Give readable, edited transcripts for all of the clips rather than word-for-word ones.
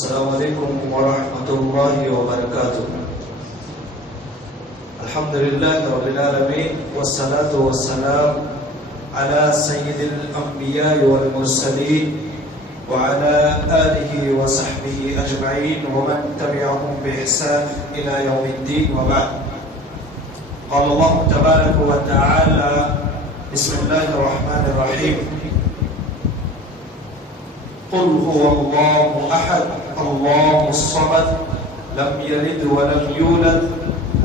السلام علیکم ورحمۃ اللہ وبرکاتہ. الحمد للہ رب العالمین والصلاة والسلام على سید الانبیاء والمرسلین وعلى آلہ وصحبہ اجمعین ومن تبعهم بإحسان الى یوم الدین وبعد. قال اللہ تبارک وتعالى بسم اللہ الرحمن الرحیم قل هو الله احد الله الصمد لم يلد ولم يولد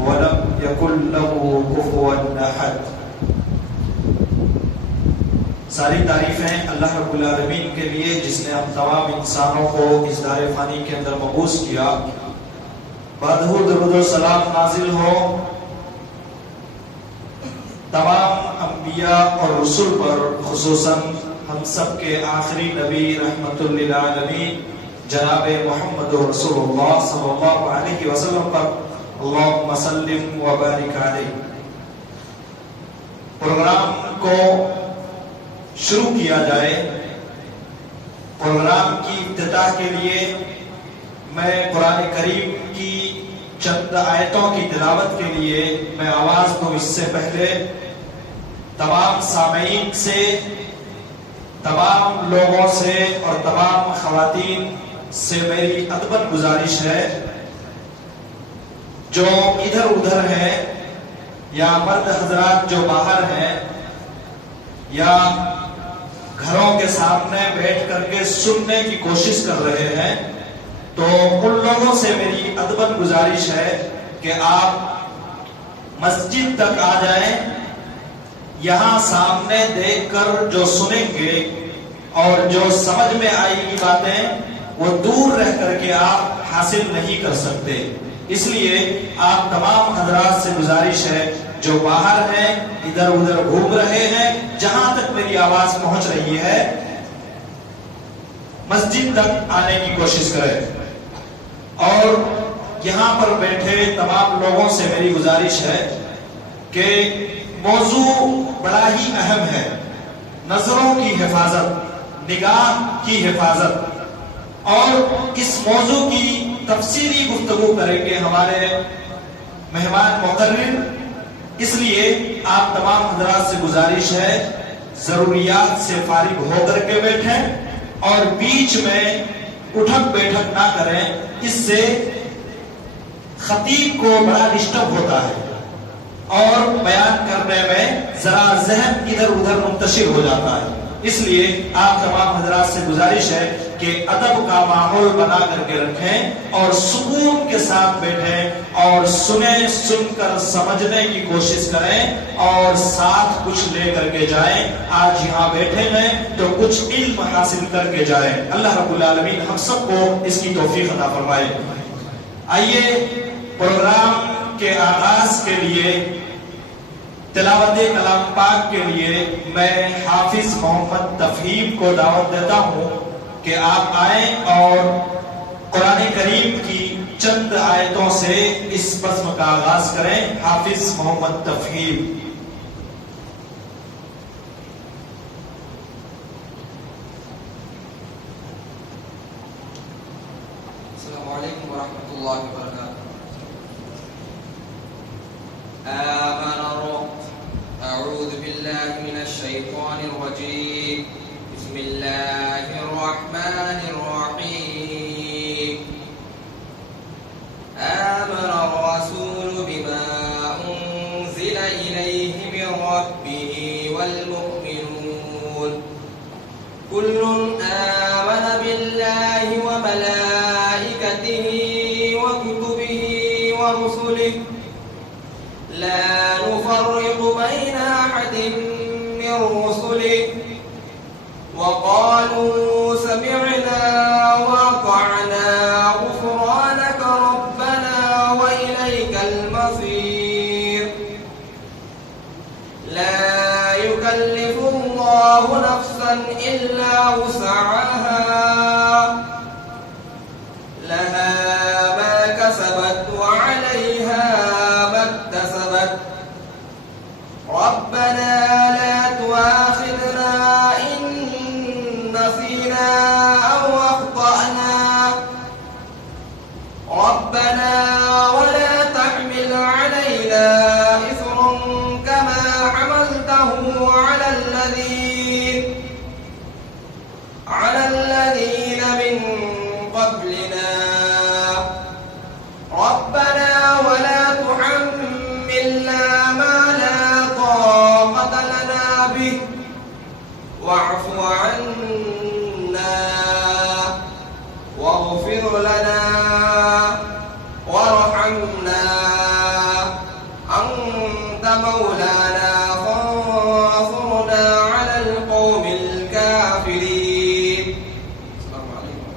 ولم يكن له كفوا احد. ساری تعریفیں اللہ رب العالمین کے لیے جس نے ہم تمام انسانوں کو اس دار فانی کے اندر مبعوث کیا. بعدہ درود و سلام نازل ہو تمام انبیاء اور رسول پر، خصوصاً ہم سب کے آخری نبی رحمت للعالمین جناب محمد رسول اللہ صلی اللہ علیہ وسلم پر. اللہم سلم و بارک علیہ. پروگرام کو شروع کیا جائے. پروگرام کی ابتدا کے لیے میں قرآن کریم کی چند آیتوں کی تلاوت کے لیے میں آواز دوں. اس سے پہلے تمام سامعین سے، تمام لوگوں سے اور تمام خواتین سے میری ادباً گزارش ہے، جو ادھر ادھر ہیں یا مرد حضرات جو باہر ہیں یا گھروں کے سامنے بیٹھ کر کے سننے کی کوشش کر رہے ہیں، تو ان لوگوں سے میری ادباً گزارش ہے کہ آپ مسجد تک آ جائیں. یہاں سامنے دیکھ کر جو سنیں گے اور جو سمجھ میں آئے گی باتیں وہ دور رہ کر کے آپ حاصل نہیں کر سکتے. اس لیے آپ تمام حضرات سے گزارش ہے جو باہر ہیں، ادھر ادھر گھوم رہے ہیں، جہاں تک میری آواز پہنچ رہی ہے مسجد تک آنے کی کوشش کریں. اور یہاں پر بیٹھے تمام لوگوں سے میری گزارش ہے کہ موضوع بڑا ہی اہم ہے. نظروں کی حفاظت، نگاہ کی حفاظت، اور اس موضوع کی تفصیلی گفتگو کریں گے ہمارے مہمان مقرر. اس لیے آپ تمام حضرات سے گزارش ہے ضروریات سے فارغ ہو کر کے بیٹھیں اور بیچ میں اٹھک بیٹھک نہ کریں. اس سے خطیب کو بڑا ڈسٹرب ہوتا ہے اور بیان کرنے میں ذرا ذہن ادھر ادھر منتشر ہو جاتا ہے. اس لیے آپ تمام حضرات سے گزارش ہے کہ ادب کا ماحول بنا کر کے رکھیں اور سکون کے ساتھ بیٹھیں اور سنیں، سن کر سمجھنے کی کوشش کریں اور ساتھ کچھ لے کر کے جائیں. آج یہاں بیٹھے ہیں تو کچھ علم حاصل کر کے جائیں. اللہ رب العالمین ہم سب کو اس کی توفیق عطا فرمائے. آئیے پروگرام کے آغاز کے لیے تلاوت کلام پاک کے لیے میں حافظ محمد تفہیم کو دعوت دیتا ہوں کہ آپ آئیں اور قرآن کریم کی چند آیتوں سے اس بزم کا آغاز کریں. حافظ محمد تفہیم. السلام علیکم ورحمۃ اللہ وبرکاتہ. آمن الرب. اعوذ باللہ من الشیطان الرجیم. بسم اللہ الرحمن الرحیم. آمن الرسول بما انزل الیہ من ربہ والمؤمنون كل آمن بالله وملائكته وكتبه ورسله لا نفرق بين أحد من رسله وقالوا سمعنا وأطعنا غفرانك ربنا وإليك المصير. لا يكلف الله نفسا إلا وسعها لها ما كسبت وعليها ما اكتسبت. ربنا لا تؤاخذنا إن نسينا أو أخطأنا واعف عنا واغفر لنا وارحمنا أنت مولانا فانصرنا على القوم الكافرين. السلام عليكم.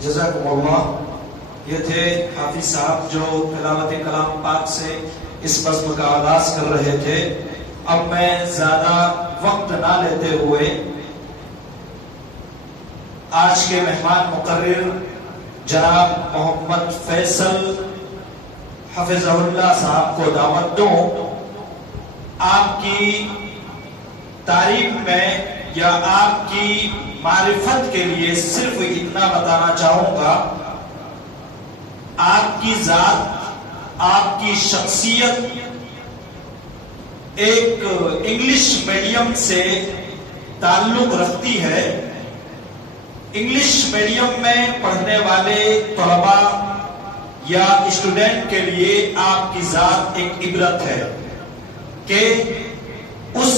جزاکم اللہ. یہ تھے حافظ صاحب جو تلاوت کلام پاک سے اس بزم کا آغاز کر رہے تھے. اب میں زیادہ وقت نہ لیتے ہوئے آج کے مہمان مقرر جناب محمد فیصل حفظہ اللہ صاحب کو دعوت دوں. آپ کی تعریف میں یا آپ کی معرفت کے لیے صرف اتنا بتانا چاہوں گا، آپ کی ذات، آپ کی شخصیت ایک انگلش میڈیم سے تعلق رکھتی ہے. انگلش میڈیم میں پڑھنے والے طلباء یا اسٹوڈنٹ کے لیے آپ کی ذات ایک عبرت ہے کہ اس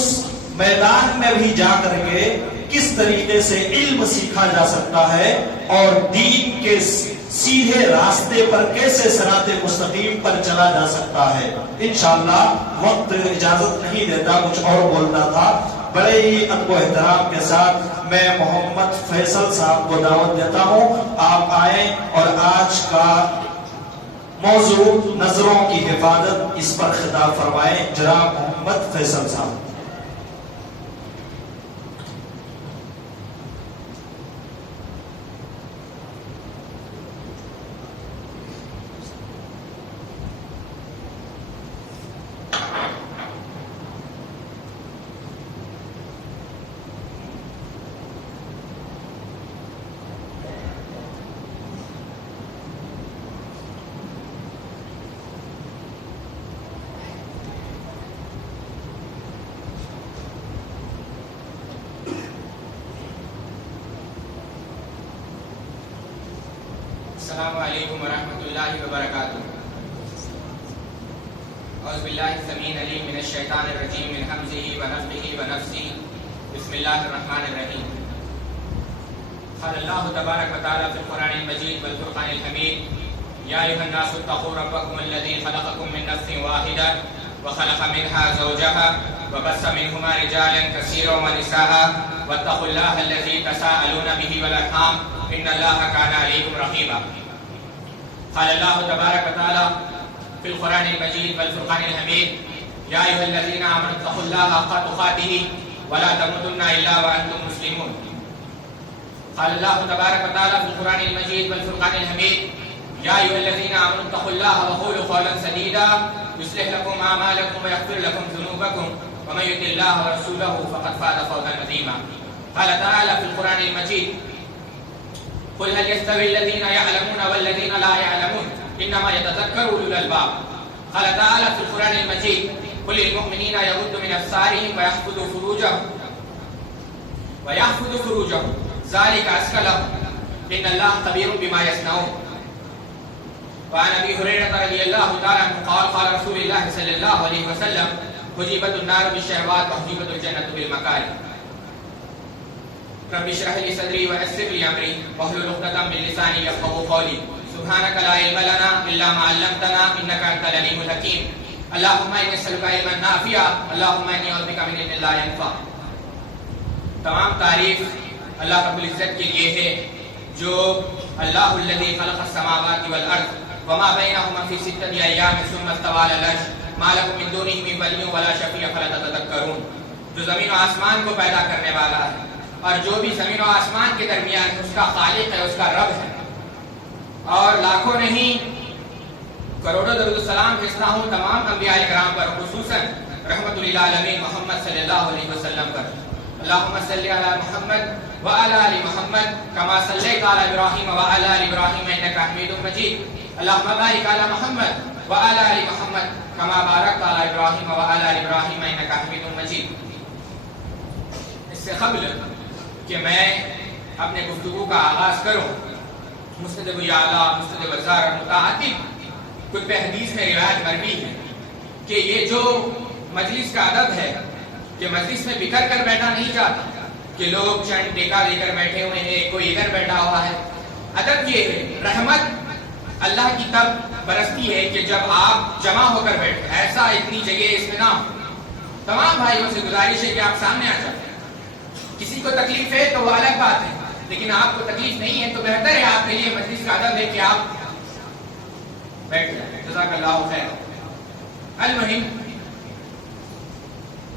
میدان میں بھی جا کر کے کس طریقے سے علم سیکھا جا سکتا ہے اور دین کے سیدھے راستے پر کیسے صراط مستقیم پر چلا جا سکتا ہے. انشاءاللہ وقت اجازت نہیں دیتا، کچھ اور بولنا تھا. بڑے ہی ادب و احترام کے ساتھ میں محمد فیصل صاحب کو دعوت دیتا ہوں، آپ آئیں اور آج کا موضوع نظروں کی حفاظت اس پر خطاب فرمائیں. جناب محمد فیصل صاحب. السلام علیکم ورحمۃ اللہ وبرکاتہ. اعوذ باللہ السمیع العلیم من الشیطان الرجیم من حمزہ ونفخہ ونفثہ. بسم اللہ الرحمن الرحیم. قال اللہ تبارک وتعالی فی القرآن المجید والفرقان الحمید. یا ایھا الناس اتقوا ربکم الذی خلقکم من نفس واحدہ وخلق منها زوجها وبث منهما رجالا كثيرا ونساء واتقوا الله الذي تساءلون به والارحام ان الله كان عليكم رقيبا. قال الله تبارك وتعالى في القرآن المجيد والفرقان الحميد. يا أيها الذين آمنوا اتقوا الله حق تقاته ولا تموتن إلا وأنتم مسلمون. قال الله تبارك وتعالى في القرآن المجيد والفرقان الحميد. يا أيها الذين آمنوا اتقوا الله وقولوا قولا سديدا يصلح لكم أعمالكم ويغفر لكم ذنوبكم ومن يطع الله ورسوله فقد فاز فوزا عظيما. قال تعالى في القرآن المجيد. قل هل يستوي الذين يعلمون والذين لا يعلمون انما يتذكر اولو الالباب. قال تعالى في القرآن المجيد. قل للمؤمنين يغضوا من ابصارهم ويحفظوا فروجهم ذلك ازكى لهم ان الله خبير بما يصنعون. وعن ابي هريره رضي الله تعالى عنه قال قال رسول الله صلى الله عليه وسلم حجبت النار بالشهوات وحجبت الجنه بالمكاره. رب اشرح لي صدري ويسر لي امري واحلل عقدة من لساني يفقهوا قولي. سبحانك لا علم لنا الا ما علمتنا انك انت العليم الحكيم. اللهم اني اسالك علما نافعا اللهم اني اعوذ بك من علم لا ينفع. تمام تعریف اللہ رب العزت کے لیے ہے جو اللہ الذي خلق السماوات والارض وما بينهما في 6 ايام ثم استوى على العرش ما لكم من دونه من ولي ولا شفيع فلا تتذكرون. جو زمین و آسمان کو پیدا کرنے والا ہے اور جو بھی زمین و آسمان کے درمیان اس کا خالق ہے، اس کا رب ہے. اور لاکھوں نہیں کروڑوں درود السلام بھیجتا ہوں تمام انبیاء کرام پر، خصوصاً رحمت للعالمین محمد صلی اللہ علیہ وسلم پر. اللہم صلی علی محمد وعلی آل محمد کما صلیت علی ابراہیم وعلی آل ابراہیم انک حمید مجید. اللہم بارک علی محمد وعلی آل محمد کما بارکت علی ابراہیم وعلی آل ابراہیم انک حمید مجید. اس سے قبل کہ میں اپنے گفتگو کا آغاز کروں، مستدب اعلیٰ مستدب وزار متعدد کتب حدیث میں روایت مروی ہے کہ یہ جو مجلس کا ادب ہے کہ مجلس میں بکھر کر بیٹھا نہیں جاتا کہ لوگ چند ٹیکا لے کر بیٹھے ہوئے ہیں، کوئی ادھر بیٹھا ہوا ہے. ادب یہ ہے، رحمت اللہ کی تب برستی ہے کہ جب آپ جمع ہو کر بیٹھے. ایسا اتنی جگہ اس میں نہ ہو. تمام بھائیوں سے گزارش ہے کہ آپ سامنے آ جائیں. کسی کو تکلیف ہے تو وہ الگ بات ہے، لیکن آپ کو تکلیف نہیں ہے تو بہتر ہے آپ کے لیے مجلس کا ادب ہے کہ آپ بیٹھ جائیں. جزاک اللہ خیر. المہم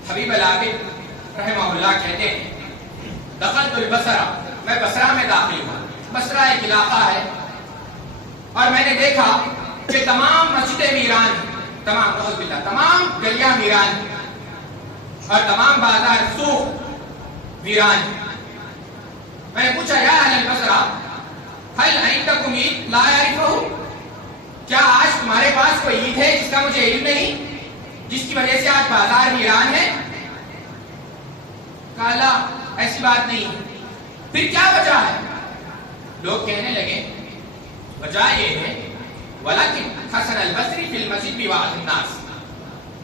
حبیب العابد رحمہ اللہ کہتے ہیں دخلت البصرہ، میں بصرہ میں داخل ہوا. بصرہ ایک علاقہ ہے اور میں نے دیکھا کہ تمام مسجدیں ویران ہیں، تمام گلیاں ویران ہیں اور تمام بازار سوق ویران ہیں. میں نے پوچھا یا اہل البصرہ هل عندکم عید لا یعرفہ، کیا آج تمہارے پاس کوئی عید ہے جس کا مجھے علم نہیں، جس کی وجہ سے آج بازار ویران ہے؟ کہا لا، ایسی بات نہیں. پھر کیا وجہ ہے؟ لوگ کہنے لگے وجہ یہ ہے ولیکن حسن البصری فی المسجد بوعظ الناس،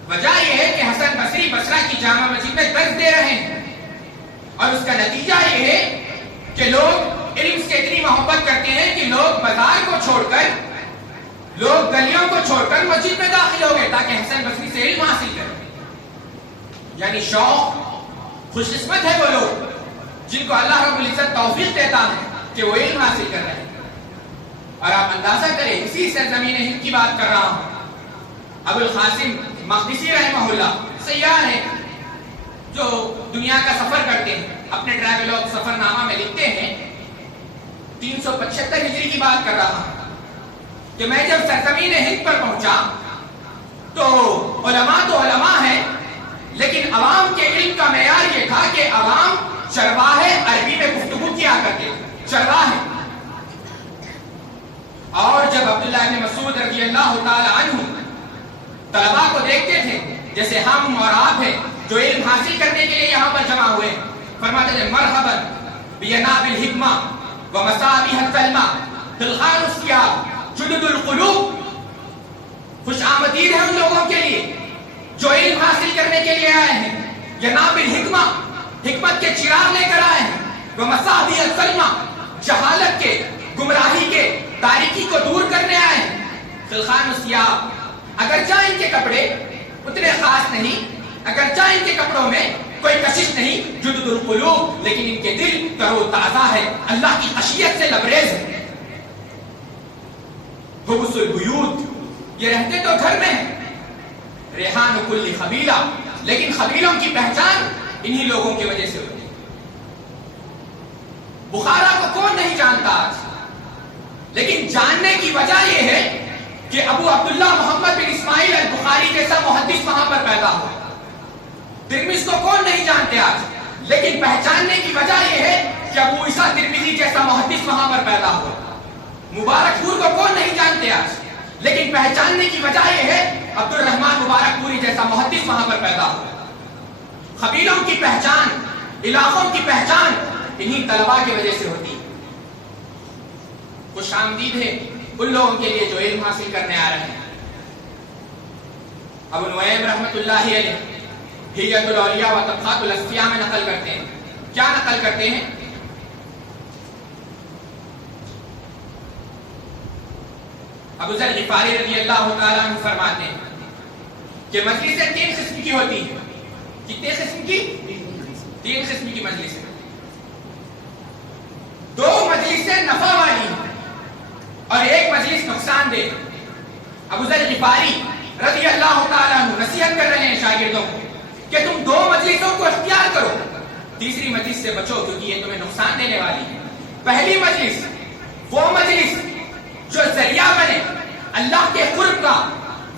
وجہ یہ ہے کہ حسن بصری بصرہ کی جامع مسجد میں درس دے رہے ہیں اور اس کا نتیجہ یہ ہے کہ لوگ علم سے اتنی محبت کرتے ہیں کہ لوگ بازار کو چھوڑ کر، لوگ گلیوں کو چھوڑ کر مسجد میں داخل ہو گئے تاکہ حسن بصری سے علم حاصل کریں. یعنی شوق، خوش قسمت ہے وہ لوگ جن کو اللہ رب العزت توفیق دیتا ہے کہ وہ علم حاصل کر رہے ہیں. اور آپ اندازہ کریں، اسی سرزمین ہند کی بات کر رہا ہوں. ابو القاسم مقدسی رحمہ اللہ سیاح ہیں جو دنیا کا سفر کرتے ہیں، اپنے ٹریولوگ سفر نامہ میں لکھتے ہیں 375 ہجری کی بات کر رہا ہوں کہ میں جب سرزمین ہند پر پہنچا تو علماء ہیں، لیکن عوام کے علم کا معیار یہ تھا کہ عوام چرواہے عربی میں گفتگو کیا کرتے تھے، چرواہے. اور جب عبداللہ بن مسعود رضی اللہ تعالی عنہ طلباء کو دیکھتے تھے جیسے ہم اور آپ ہیں جو علم حاصل کرنے کے لیے یہاں پر جمع ہوئے، فرماتے تھے مرحبا بیناب الحکمہ ومصابیح السلمہ خلخال الثیاب جدد القلوب، خوش آمدید ہے ان لوگوں کے لیے جو علم حاصل کرنے کے لیے آئے ہیں. جناب الحکمہ، حکمت کے چراغ لے کر آئے ہیں. ومصابیح السلمہ، جہالت کے، گمراہی کے، تاریکی کو دور کرنے آئے ہیں. خلخال الثیاب، اگرچہ ان کے کپڑے اتنے خاص نہیں، اگرچہ ان کے کپڑوں میں کوئی کشش نہیں، جدد القلوب، لیکن ان کے دل تر و تازہ ہے، اللہ کی خشیت سے لبریز ہے. حبس البیوت، یہ رہتے تو گھر میں ہیں. ریحان کل خبیلہ، لیکن خبیلوں کی پہچان انہی لوگوں کی وجہ سے ہوتی ہے. بخارا کو کون نہیں جانتا آج، لیکن جاننے کی وجہ یہ ہے کہ ابو عبداللہ محمد بن اسماعیل البخاری جیسا محدث وہاں پر پیدا ہوا. ترمذی کو کون نہیں جانتے آج، لیکن پہچاننے کی وجہ یہ ہے کہ ابو عیسیٰ ترمذی جیسا محدث وہاں پر پیدا ہوا. مبارک پور کو کون نہیں جانتے آج، لیکن پہچاننے کی وجہ یہ ہے عبد الرحمن مبارک پوری جیسا محدث وہاں پر پیدا ہوا. قبیلوں کی پہچان، علاقوں کی پہچان انہی طلباء کی وجہ سے ہوتی. خوش آمدید ہے ان لوگوں کے لیے جو علم حاصل کرنے آ رہے ہیں. ابو نعیم رحمۃ اللہ علیہ حلیۃ الاولیاء و طبقات الاصفیاء میں نقل کرتے ہیں. کیا نقل کرتے ہیں؟ ابو ذر غفاری رضی اللہ تعالیٰ عنہ فرماتے ہیں کہ مجلسیں 3 قسم کی ہوتی ہیں. کتنے قسم کی؟ 3 قسم کی مجلسیں. 2 مجلسیں نفع والی ہیں اور 1 مجلس نقصان دہ. ابو ذر غفاری رضی اللہ تعالیٰ عنہ نصیحت کر رہے ہیں شاگردوں کو کہ تم 2 مجلسوں کو اختیار کرو، تیسری مجلس سے بچو کیونکہ یہ تمہیں نقصان دینے والی ہے. پہلی مجلس وہ مجلس جو ذریعہ بنے اللہ کے قرب کا،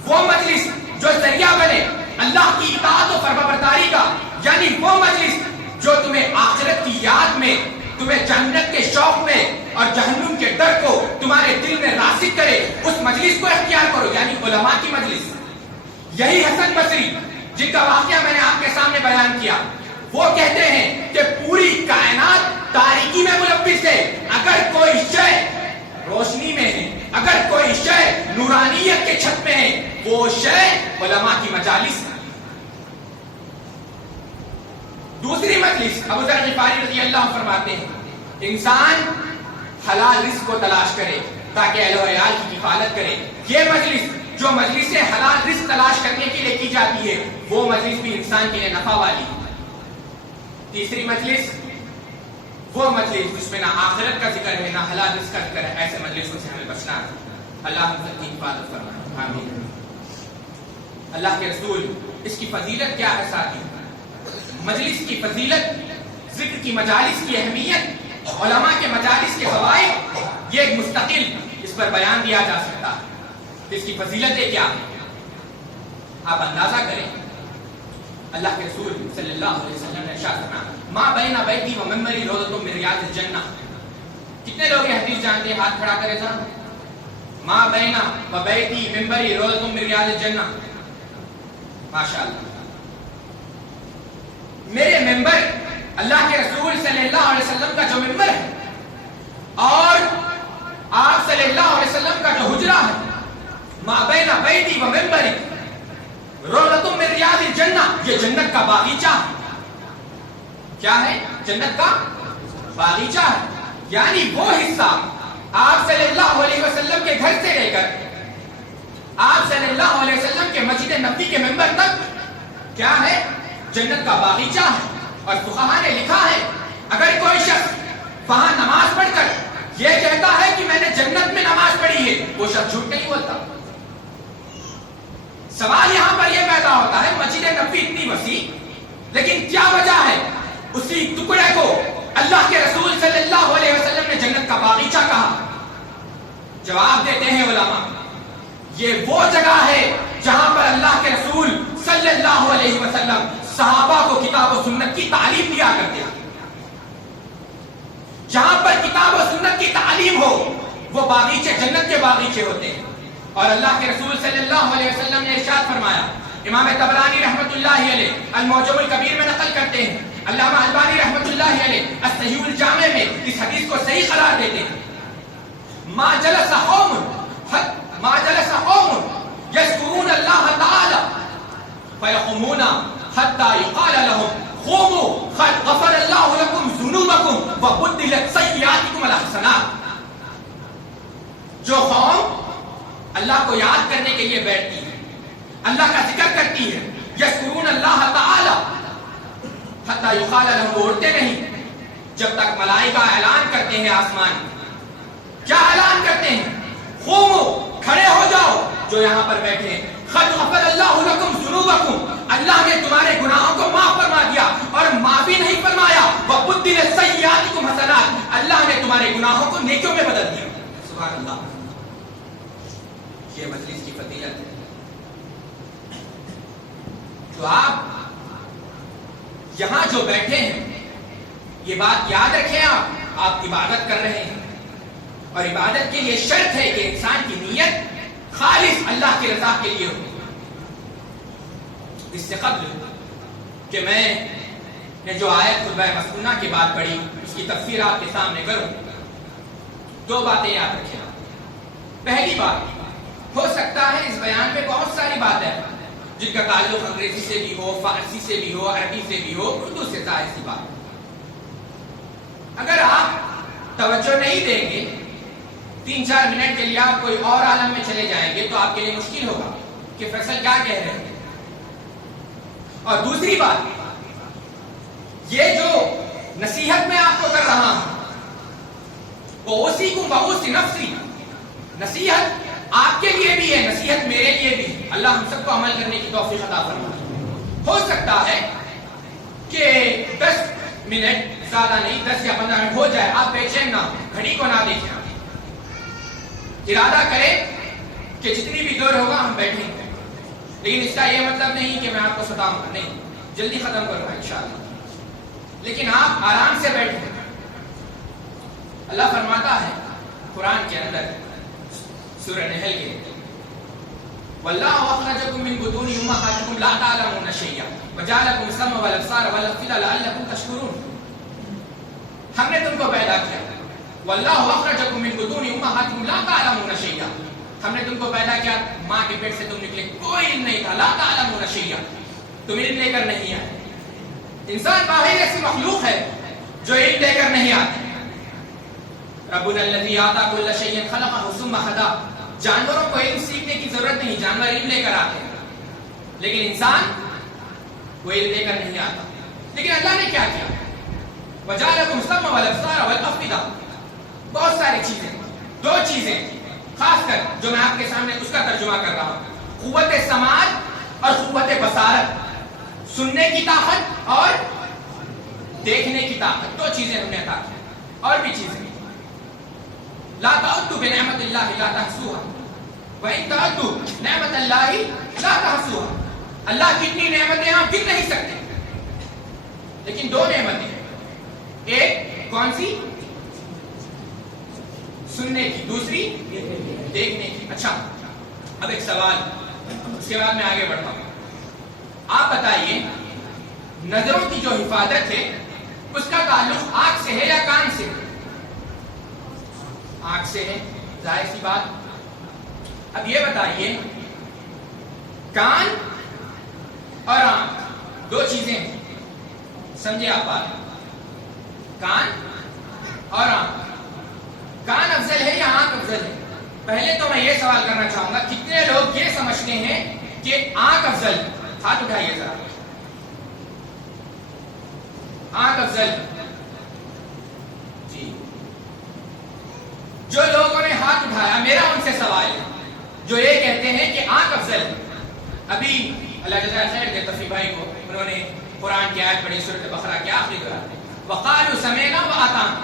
وہ مجلس جو ذریعہ بنے اللہ کی اطاعت و فرمانبرداری کا، یعنی وہ مجلس جو تمہیں آخرت کی یاد میں، تمہیں جنت کے شوق میں اور جہنم کے ڈر کو تمہارے دل میں راسخ کرے، اس مجلس کو اختیار کرو، یعنی علماء کی مجلس. یہی حسن بصری جن کا واقعہ میں نے آپ کے سامنے بیان کیا، وہ کہتے ہیں کہ پوری کائنات تاریکی میں ملوث ہے، اگر کوئی شے روشنی میں ہے، اگر کوئی شے نورانیت کے چھت میں ہے وہ شے علماء کی مجالس ہے. دوسری مجلس ابو ذر غفاری رضی اللہ عنہ فرماتے ہیں انسان حلال رزق کو تلاش کرے تاکہ اہل و عیال کی کفالت کرے. یہ مجلس جو مجلس حلال رزق تلاش کرنے کے لیے کی جاتی ہے وہ مجلس بھی انسان کے لیے نفع والی. تیسری مجلس وہ مجلس جس میں نہ آخرت کا ذکر ہے نہ حلال رزق کا ذکر ہے. ایسے مجلسوں سے ہمیں بچنا ہے. اللہ ہم سب کی حفاظت فرمائے. آمین. اللہ کے رسول اس کی فضیلت کیا ہے ساتھی؟ مجلس کی فضیلت، ذکر کی مجالس کی اہمیت، علماء کے مجالس کے فوائد، یہ ایک مستقل اس پر بیان دیا جا سکتا ہے. اس کی فضیلتیں کیا ہیں آپ اندازہ کریں. اللہ کے رسول صلی اللہ علیہ وسلم نے ارشاد فرمایا ما بین بیتی و منبری روضۃ من ریاض الجنہ. کتنے لوگ یہ حدیث جانتے ہیں؟ ہاتھ کھڑا کریں ذرا. ما بین و بیتی منبری روضۃ من ریاض الجنہ. ماشاءاللہ. میرے ممبر اللہ کے رسول صلی اللہ علیہ وسلم کا جو ممبر ہے اور آپ صلی اللہ علیہ وسلم کا جو حجرہ ہے ما بین بیتی و منبری روضۃ من ریاض الجنہ، یہ جنت کا باغیچہ ہے. کیا ہے؟ جنت کا باغیچہ ہے. یعنی وہ حصہ آپ صلی اللہ علیہ وسلم کے گھر سے لے کر آپ صلی اللہ علیہ وسلم کے مسجد نبوی کے منبر تک کیا ہے؟ جنت کا باغیچہ ہے. اور فقہا نے لکھا ہے اگر کوئی شخص وہاں نماز پڑھ کر یہ کہتا ہے کہ میں نے جنت میں نماز پڑھی ہے وہ شخص جھوٹ نہیں بولتا. سوال یہاں پر یہ پیدا ہوتا ہے مسجد نبوی اتنی وسیع لیکن کیا وجہ ہے اسی ٹکڑے کو اللہ کے رسول صلی اللہ علیہ وسلم نے جنت کا باغیچہ کہا؟ جواب دیتے ہیں علماء یہ وہ جگہ ہے جہاں پر اللہ کے رسول صلی اللہ علیہ وسلم صحابہ کو کتاب و سنت کی تعلیم دیا کرتے ہیں. جہاں پر کتاب و سنت کی تعلیم ہو وہ باغیچے جنت کے باغیچے ہوتے ہیں. اور اللہ کے رسول صلی اللہ علیہ وسلم نے ارشاد فرمایا، امام طبرانی رحمۃ اللہ علیہ المعجم الکبیر میں نقل کرتے ہیں، علامہ البانی رحمۃ اللہ علیہ الصحیح الجامع میں اس حدیث کو صحیح قرار دیتے ہیں. ما جلس قوم یذکرون اللہ تعالی فیقومون حتی یقال لهم قوموا قد غفر اللہ لکم ذنوبکم وبدلت سیئاتکم الحسنات. جو قوم اللہ کو یاد کرنے کے لیے بیٹھتی ہے، اللہ کا ذکر کرتی ہے، یذکرون اللہ تعالی حتی یقال لهم، اڑتے نہیں جب تک ملائکہ اعلان کرتے ہیں آسمان میں. کیا اعلان کرتے ہیں؟ قوموا، کھڑے ہو جاؤ جو یہاں پر بیٹھے ہیں. قد غفر اللہ لکم ذنوبکم، اللہ نے تمہارے گناہوں کو معاف فرما دیا اور معافی نہیں فرمایا. وبدلت سیئاتکم حسنات، اللہ نے تمہارے گناہوں کو نیکیوں میں بدل دیا. سبحان اللہ. یہ مجلس کی فضیلت ہے. تو آپ یہاں جو بیٹھے ہیں یہ بات یاد رکھیں، آپ عبادت کر رہے ہیں اور عبادت کے لیے شرط ہے کہ انسان کی نیت خالص اللہ کی رضا کے لیے ہو. اس سے قبل کہ میں نے جو آیت خطبہ مسکونہ کی بات پڑھی اس کی تفسیر آپ کے سامنے کروں، دو باتیں یاد رکھیں. پہلی بات، ہو سکتا ہے اس بیان میں بہت ساری باتیں جن کا تعلق انگریزی سے بھی ہو، فارسی سے بھی ہو، عربی سے بھی ہو، اردو سے، ظاہر سی بات. اگر آپ توجہ نہیں دیں گے 3-4 منٹ کے لیے آپ کوئی اور عالم میں چلے جائیں گے تو آپ کے لیے مشکل ہوگا کہ فیصل کیا کہہ رہے ہیں. اور دوسری بات، یہ جو نصیحت میں آپ کو کر رہا ہوں وہ اسی کو بہت سی نفسی نصیحت آپ کے لیے بھی ہے، نصیحت میرے لیے بھی. اللہ ہم سب کو عمل کرنے کی توفیق عطا فرمائے. ہو سکتا ہے کہ 10 منٹ زیادہ نہیں 10 یا 15 منٹ ہو جائے، آپ بے چین نہ ہو، گھڑی کو نہ دیکھیں، ارادہ کریں کہ جتنی بھی دور ہوگا ہم بیٹھیں گے. لیکن اس کا یہ مطلب نہیں کہ میں آپ کو ستاؤں گا، نہیں، جلدی ختم کروں گا انشاءاللہ. لیکن آپ آرام سے بیٹھیں. اللہ فرماتا ہے قرآن کے اندر سورہ نحل کے واللہ اخرجکم من بطون امہاتکم لا تعلمون شیئا وجعل لکم السمع والابصار والافئدۃ لعلکم تشکرون. ہم نے تم کو پیدا کیا واللہ اخرجکم من بطون امہاتکم لا تعلمون شیئا، ہم نے تم کو پیدا کیا ماں کے پیٹ سے تم نکلے کوئی علم نہیں تھا، لا تعلمون شیئا، تم علم لے کر نہیں آئے. انسان واحد ایسی مخلوق ہے جو علم لے کر نہیں آتے. ربنا الذی اعطى كل شيء خلقه ثم هدى، جانوروں کو علم سیکھنے کی ضرورت نہیں، جانور علم لے کر آتے ہیں، لیکن انسان وہ علم لے کر نہیں آتا. لیکن اللہ نے کیا کیا؟ وجعلكم السمع والابصار والافئدہ، بہت ساری چیزیں، دو چیزیں خاص کر جو میں آپ کے سامنے اس کا ترجمہ کر رہا ہوں، قوت سماعت اور قوت بصارت، سننے کی طاقت اور دیکھنے کی طاقت، دو چیزیں ہم نے عطا کی. اور بھی چیزیں، لا تعدوا بنعمت اللہ لا تحصوها وان تعدوا نعمت اللہ لا تحصوها، اللہ کی اتنی نعمتیں آپ گن نہیں سکتے، لیکن دو نعمتیں، ایک کون سی؟ سننے کی، دوسری دیکھنے کی. اچھا اب ایک سوال، اس کے بعد میں آگے بڑھتا ہوں. آپ بتائیے نظروں کی جو حفاظت ہے اس کا تعلق آنکھ سے ہے یا کان سے؟ آنکھ سے ہے، ظاہر سی بات. اب یہ بتائیے کان اور آنکھ دو چیزیں ہیں، سمجھے آپ بات؟ کان اور آنکھ، کان افضل ہے یا آنکھ افضل ہے؟ پہلے تو میں یہ سوال کرنا چاہوں گا کتنے لوگ یہ سمجھتے ہیں کہ آنکھ افضل ہے؟ ہاتھ اٹھائیے ذرا. آنکھ افضل جی. جو لوگوں نے ہاتھ اٹھایا میرا ان سے سوال ہے جو یہ کہتے ہیں کہ آنکھ افضل ہے. ابھی اللہ جزائے خیر دے تفیع بھائی کو، انہوں نے قرآن کی آیت پڑھی سورۃ بقرہ کی آخری دعا، وقالوا سمعنا واطعنا،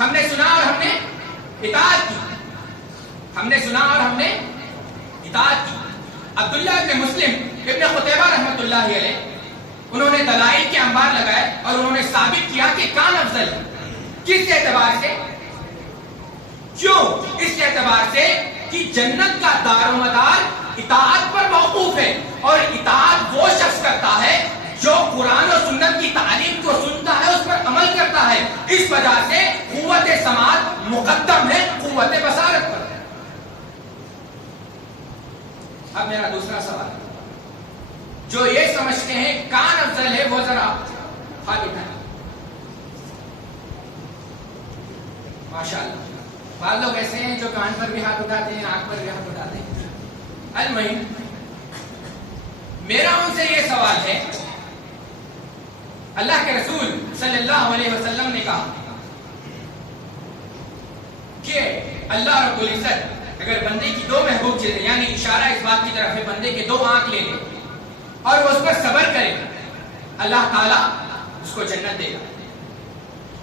ہم نے سنا اور ہم نے اطاعت کی، ہم نے سنا اور ہم نے اطاعت کی. عبداللہ ابن مسلم ابن قتیبہ رحمۃ اللہ علیہ انہوں نے دلائل کے انبار لگائے اور انہوں نے ثابت کیا کہ کان افضل ہے. کس اعتبار سے؟ کیوں؟ اس اعتبار سے کہ جنت کا دار و مدار اطاعت پر موقوف ہے، اور اطاعت وہ شخص کرتا ہے جو قرآن و سنت کی تعلیم کو سنتا ہے، اس پر عمل کرتا ہے. اس وجہ سے قوت سماعت مقدم ہے قوت بصارت پر. اب میرا دوسرا سوال، جو یہ سمجھتے ہیں کان افضل ہے وہ ذرا ہاتھ اٹھائیں. ماشاءاللہ بعض لوگ ایسے ہیں جو کان پر بھی ہاتھ اٹھاتے ہیں، آنکھ پر بھی ہاتھ اٹھاتے ہیں. المہم میرا ان سے یہ سوال ہے، اللہ کے رسول صلی اللہ علیہ وسلم نے کہا کہ اللہ رب العزت اگر بندے کی دو محبوب چیزیں، یعنی اشارہ اس بات کی طرف ہے بندے کے دو آنکھ لے لے اور وہ اس پر صبر کرے، اللہ تعالیٰ اس کو جنت دے گا.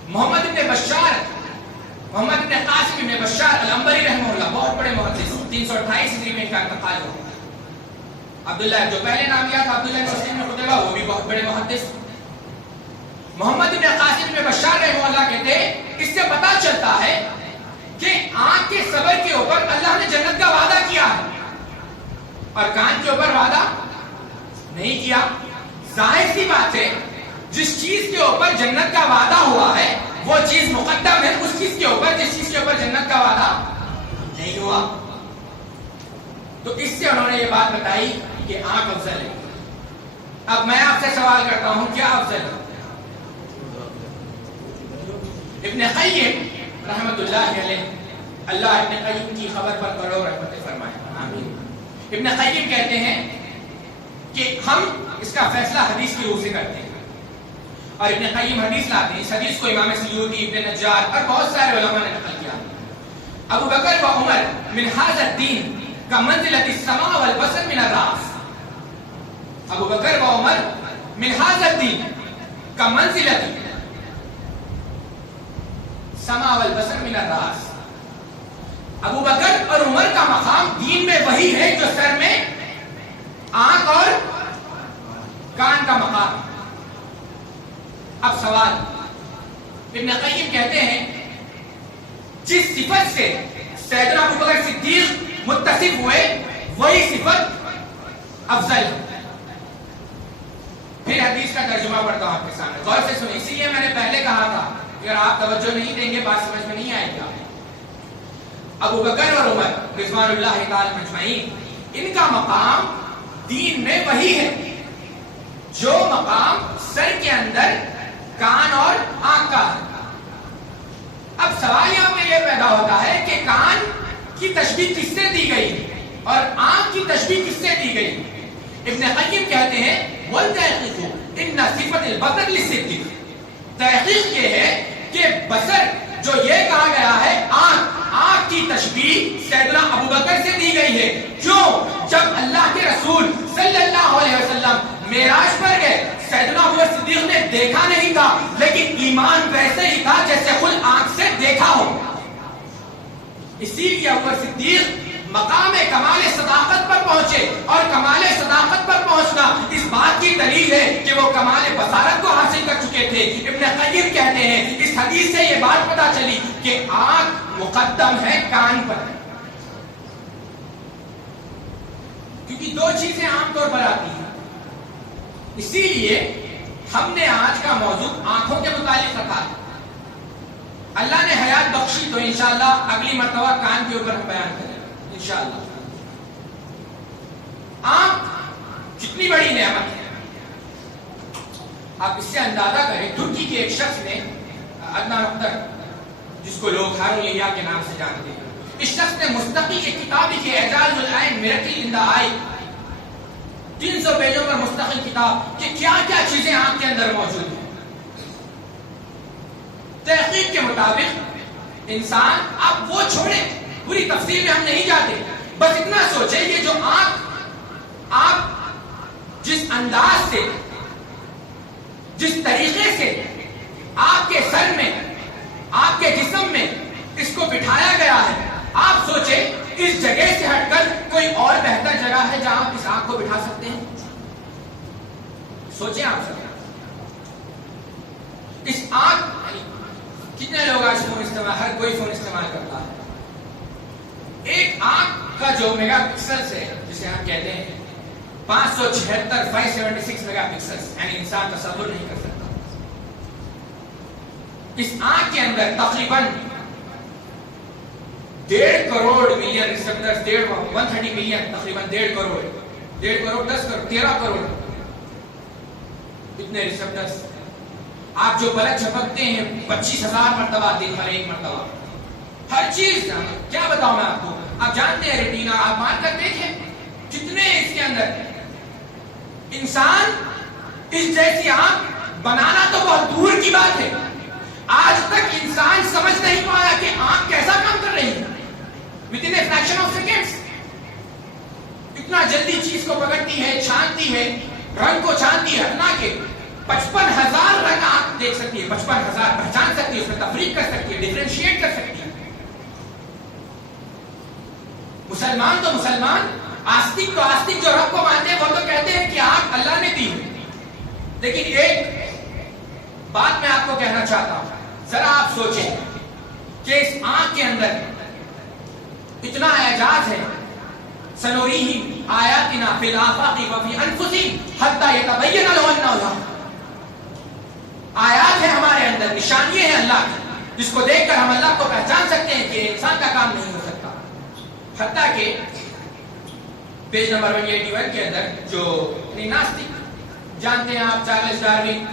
محمد ابن قاسم ابن بشار العنبری رحمہ اللہ بہت بڑے محدث، 328 ہجری میں ان کا انتقال ہوا. عبداللہ جو پہلے نام لیا تھا عبداللہ بن مسلم بن قتیبہ، وہ بھی بہت بڑے محدث. محمد ابن قاسم ابن بشار رحمہ اللہ کہتے ہیں اس سے پتہ چلتا ہے کہ آنکھ کے صبر کے اوپر اللہ نے جنت کا وعدہ کیا ہے اور کان کے اوپر وعدہ نہیں کیا. ظاہر سی بات ہے جس چیز کے اوپر جنت کا وعدہ ہوا ہے وہ چیز مقدم ہے اس چیز کے اوپر جس چیز کے اوپر جنت کا وعدہ نہیں ہوا. تو اس سے انہوں نے یہ بات بتائی کہ آنکھ افضل ہے. اب میں آپ سے سوال کرتا ہوں کیا افضل ہے؟ ابن قیم رحمت اللہ علیہ، اللہ ابن قیم کی خبر پر کرو رحمت فرمائے، آمین. ابن قیم کہتے ہیں کہ ہم اس کا فیصلہ حدیث کی روح سے کرتے ہیں، اور ابن قیم حدیث لاتے ہیں. اس حدیث کو امام سیوطی، ابن نجار اور بہت سارے علماء نے نقل کیا. ابو بکر و عمر من ھذا الدین کا منزلۃ السماء والبصر من الراس. ابو بکر و عمر من ھذا الدین کا منزلۃ السماء والبصر من الراس. ابو بکر اور عمر کا مقام دین میں وہی ہے جو سر میں آنکھ اور کان کا مقام. اب سوال، ابن قیم کہتے ہیں جس صفت سے سیدنا ابو بکر صدیق متصف ہوئے وہی صفت افضل ہے. پھر حدیث کا ترجمہ پڑھتا ہوں آپ کے سامنے، غور سے سنیں. اسی لیے میں نے پہلے کہا تھا اگر آپ توجہ نہیں دیں گے بات سمجھ میں نہیں آئے گا. ابو بکر اور عمر رضوان اللہ تعالی مجمعین، ان کا مقام دین میں وہی ہے جو مقام سر کے اندر کان اور آنکھ کا ہے. اب سوال یہاں پہ یہ پیدا ہوتا ہے کہ کان کی تشبیہ کس سے دی گئی اور آنکھ کی تشبیہ کس سے دی گئی؟ ابن قیم کہتے ہیں وَالتَّحْقِيقُ إِنَّ صِفَةَ الْبَصَرِ لِلصِّدِّقِ، تحقیق یہ ہے کہ بصر جو یہ کہا گیا ہے آنکھ کی تشبیہ سیدنا ابو بکر سے دی گئی ہے. کیوں؟ جب اللہ کے رسول صلی اللہ علیہ وسلم معراج پر گئے، سیدنا ابو بکر صدیق نے دیکھا نہیں تھا لیکن ایمان ویسے ہی تھا جیسے خود آنکھ سے دیکھا ہو. اسی لیے ابو بکر صدیق مقام کمال صداقت پر پہنچے، اور کمال صداقت پر پہنچنا اس بات کی دلیل ہے کہ وہ کمال بصارت کو حاصل کر چکے تھے. ابن قیم کہتے ہیں اس حدیث سے یہ بات پتہ چلی کہ آنکھ مقدم ہے کان پر، کیونکہ دو چیزیں عام طور پر آتی ہیں. اسی لیے ہم نے آج کا موضوع آنکھوں کے متعلق رکھا. اللہ نے حیات بخشی تو انشاءاللہ اگلی مرتبہ کان کے اوپر ہم بیان کریں انشاءاللہ. آنکھ کتنی بڑی نعمت ہے، آپ اس سے اندازہ کریں. ترکی کے ایک شخص نے ادنان اختر، جس کو لوگ ہارون یحییٰ کے نام سے جانتے ہیں، اس شخص نے مستقل ایک کتاب لکھی اعجاز العین میراکل ان دی آئی، 300 پیجوں پر مستقل کتاب کہ کیا کیا چیزیں آنکھ کے اندر موجود ہیں. تحقیق کے مطابق انسان، آپ وہ چھوڑیں، پوری تفصیل میں ہم نہیں جاتے، بس اتنا سوچیں یہ جو آنکھ آپ جس انداز سے، جس طریقے سے آپ کے سر میں، آپ کے جسم میں اس کو بٹھایا گیا ہے، آپ سوچیں اس جگہ سے ہٹ کر کوئی اور بہتر جگہ ہے جہاں آپ اس آنکھ کو بٹھا سکتے ہیں؟ سوچیں آپ سب. اس آنکھ، کتنے لوگ آج فون استعمال، ہر کوئی فون استعمال کرتا ہے. ایک آنکھ کا جو میگا پکسلز ہے جسے ہم کہتے ہیں 576 میگا پکسلز، یعنی انسان تصور نہیں کر سکتا. اس آنکھ کے اندر تقریباً 1.5 کروڑ ملین ریسپٹرز، 130 ملین، تقریباً 1.5 کروڑ، 10 کروڑ، 13 کروڑ اتنے ریسپٹرز. آپ جو پلک جھپکتے ہیں 25,000 مرتبہ دن بھر ایک مرتبہ، ہر چیز. کیا بتاؤں میں آپ کو، آپ جانتے ہیں ریٹینا، آپ مان کر دیکھیں جتنے اس کے اندر. انسان اس جیسی آنکھ بنانا تو بہت دور کی بات ہے. آج تک انسان سمجھ نہیں پایا کہ آنکھ کیسا کام کر رہی ہے. within a fraction of seconds اتنا جلدی چیز کو پکڑتی ہے، چھانتی ہے، رنگ کو چھانتی ہے، ہٹنا کے 55,000 رنگ آنکھ دیکھ سکتی ہے، 55,000 پہچان سکتی ہے، اس میں تفریق کر سکتی ہے، ڈیفرینشیٹ کر سکتی ہے. مسلمان تو مسلمان، آستک تو آستک، جو رب کو مانتے ہیں وہ تو کہتے ہیں کہ آنکھ اللہ نے دی. لیکن ایک بات میں آپ کو کہنا چاہتا ہوں، ذرا آپ سوچیں کہ اس آنکھ کے اندر اتنا اعجاز ہے. سنوریہم آیاتنا فی الآفاق وفی انفسہم حتی یتبین لہم انہ الحق. آیات ہے ہمارے اندر، نشانیاں ہیں اللہ کی، جس کو دیکھ کر ہم اللہ کو پہچان سکتے ہیں کہ انسان کا کام نہیں ہو سکتا. حتیٰ کہ پیج نمبر 181 کے اندر جو ناستک، جانتے ہیں آپ چارلس ڈارون،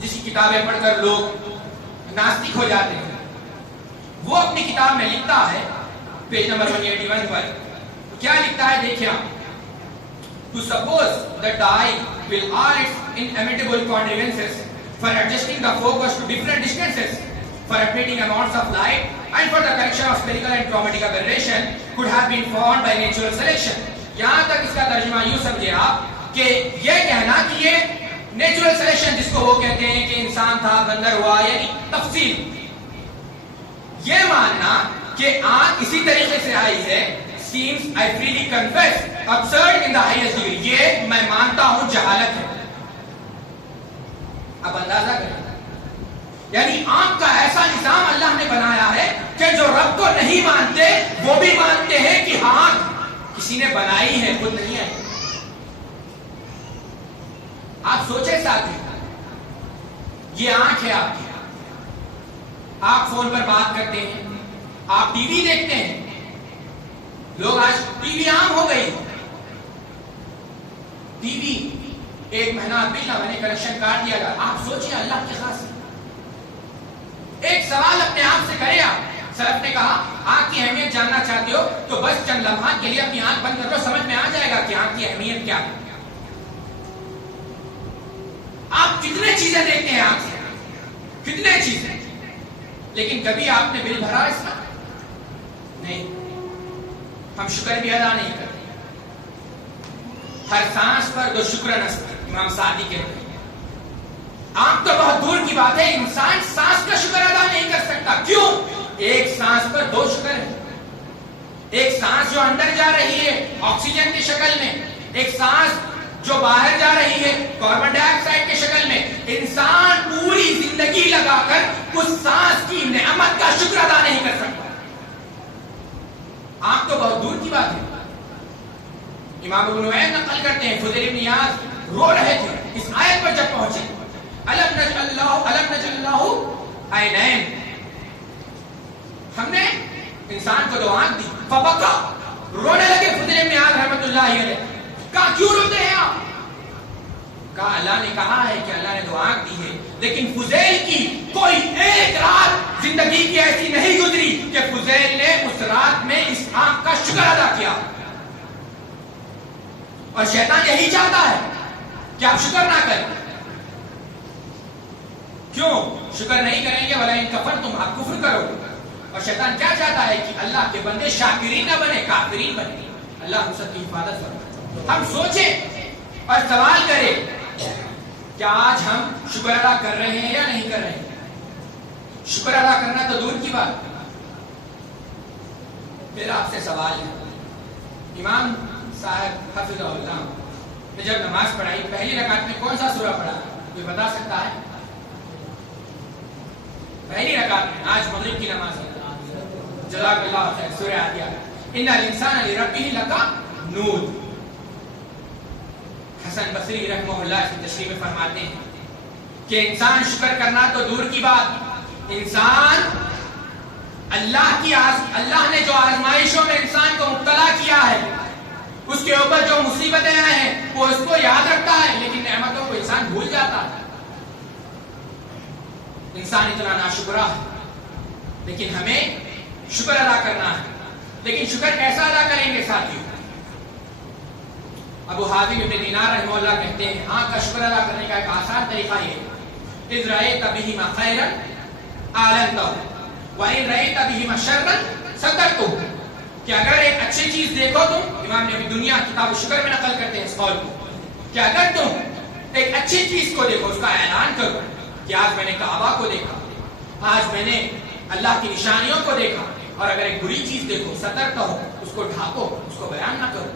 جس کی کتابیں پڑھ کر لوگ ناستک ہو جاتے ہیں، وہ اپنی کتاب میں لکھتا ہے پیج نمبر 181 پر کیا لکھتا ہے دیکھیں آپ. To suppose that the eye will all its inimitable contrivances for adjusting the focus to different distances, for admitting amounts of light, and for the correction of spherical and chromatic aberration could have been found by natural selection. یہاں تک اس کا ترجمہ یوں سمجھے آپ کہ یہ کہنا کہ یہ نیچرل سلیکشن، جس کو وہ کہتے ہیں کہ انسان تھا، بندر ہوا، یعنی تفصیل، یہ ماننا کہ آنکھ اسی طریقے سے آئی ہے، seems, I freely confess, absurd in the highest degree. یہ میں مانتا ہوں جہالت ہے. اب اندازہ کریں، یعنی آنکھ کا ایسا نظام اللہ نے بنایا ہے کہ جو رب کو نہیں مانتے وہ بھی مانتے ہیں کہ ہاں کسی نے بنائی ہے، خود نہیں آئی. آپ سوچیں ساتھی، یہ آنکھ ہے آپ کی، آپ فون پر بات کرتے ہیں، آپ ٹی وی دیکھتے ہیں. لوگ آج ٹی وی عام ہو گئی. ٹی وی ایک مہینہ بل نہ بنے کنیکشن کاٹ دیا گیا. آپ سوچیے اللہ کے خاص. ایک سوال اپنے آپ سے کرے آپ. سلف نے کہا آنکھ کی اہمیت جاننا چاہتے ہو تو بس چند لمحات کے لیے اپنی آنکھ بند کر لو، سمجھ میں آ جائے گا کہ آنکھ کی اہمیت کیا ہے. آپ کتنے چیزیں دیکھتے ہیں آنکھ سے، کتنے چیزیں، لیکن کبھی آپ نے بل بھرا اس کا؟ نہیں. ہم شکر بھی ادا نہیں کرتے. ہر سانس پر دو شکر نصب، امام سعدی کہتے ہیں. آنکھ تو بہت دور کی بات ہے، انسان سانس کا شکر ادا نہیں کر سکتا. کیوں؟ ایک سانس پر دو شکر ہے. ایک سانس جو اندر جا رہی ہے آکسیجن کی شکل میں، ایک سانس جو باہر جا رہی ہے کاربن ڈائی آکسائڈ کی شکل میں. انسان پوری زندگی لگا کر اس سانس کی نعمت کا شکر ادا نہیں کر سکتا. آنکھ تو بہت دور کی بات ہے. امام ابن عین نقل کرتے ہیں فضیل بن عیاض رو رہے تھے اس آیت پر جب پہنچے الم نجعل اللہ عینین، ہم نے انسان کو دو آنکھ دی. فبکا، رونے لگے فضیل بن عیاض رحمۃ اللہ علیہ. کہا کیوں روتے ہیں آپ؟ کہا اللہ نے کہا ہے کہ اللہ نے دو آنکھ دی ہے، لیکن فضیل کی کوئی ایک رات زندگی کی ایسی نہیں گزری کہ فضیل نے اس رات میں اس آنکھ کا شکر ادا کیا. اور شیطان یہی چاہتا ہے کہ آپ شکر نہ کریں. کیوں شکر نہیں کریں گے؟ ولا ان کفرتم، آپ کفر کرو گے. اور شیطان کیا چاہتا ہے کہ اللہ کے بندے شاکرین نہ بنے، کافرین بنے. اللہ ہم سب کی حفاظت فرمائے. ہم سوچیں اور سوال کریں کیا آج ہم شکر ادا کر رہے ہیں یا نہیں کر رہے ہیں؟ شکر ادا کرنا تو دور کی بات. پھر آپ سے سوال ہے، امام صاحب حفظہ اللہ نے جب نماز پڑھائی پہلی رکعت میں کون سا سورہ پڑھا؟ کوئی بتا سکتا ہے؟ پہلی رکعت میں آج مغرب کی نماز ہے، جزاک اللہ خیر، سورہ عادیات. ان الانسان لربہ لکنود. حسن بصری رحمہ اللہ اس تشریح میں فرماتے ہیں کہ انسان شکر کرنا تو دور کی بات، انسان اللہ نے جو آزمائشوں میں انسان کو مبتلا کیا ہے، اس کے اوپر جو مصیبتیں آئے ہیں وہ اس کو یاد رکھتا ہے، لیکن نعمتوں کو انسان بھول جاتا ہے. انسان اتنا ناشکرا ہے، لیکن ہمیں شکر ادا کرنا ہے. لیکن شکر کیسا ادا کریں گے ساتھیوں؟ ابو حاتم ابن دینار رحمہ اللہ کہتے ہیں آنکھ کا شکر ادا کرنے کا ایک آسان طریقہ یہ ہے، اذ رأیت بہما خیرا اعلنتہ وان رأیت بہما شرا سترتہ، کہ اگر ایک اچھی چیز دیکھو تم، امام نے ابی دنیا کتاب شکر میں نقل کرتے ہیں اس قول کو، کہ اگر تم ایک اچھی چیز کو دیکھو اس کا اعلان کرو کہ آج میں نے کعبہ کو دیکھا، آج میں نے اللہ کی نشانیوں کو دیکھا. اور اگر ایک بری چیز دیکھو سترتہ ہو، اس کو ڈھانپو، اس کو بیان نہ کرو.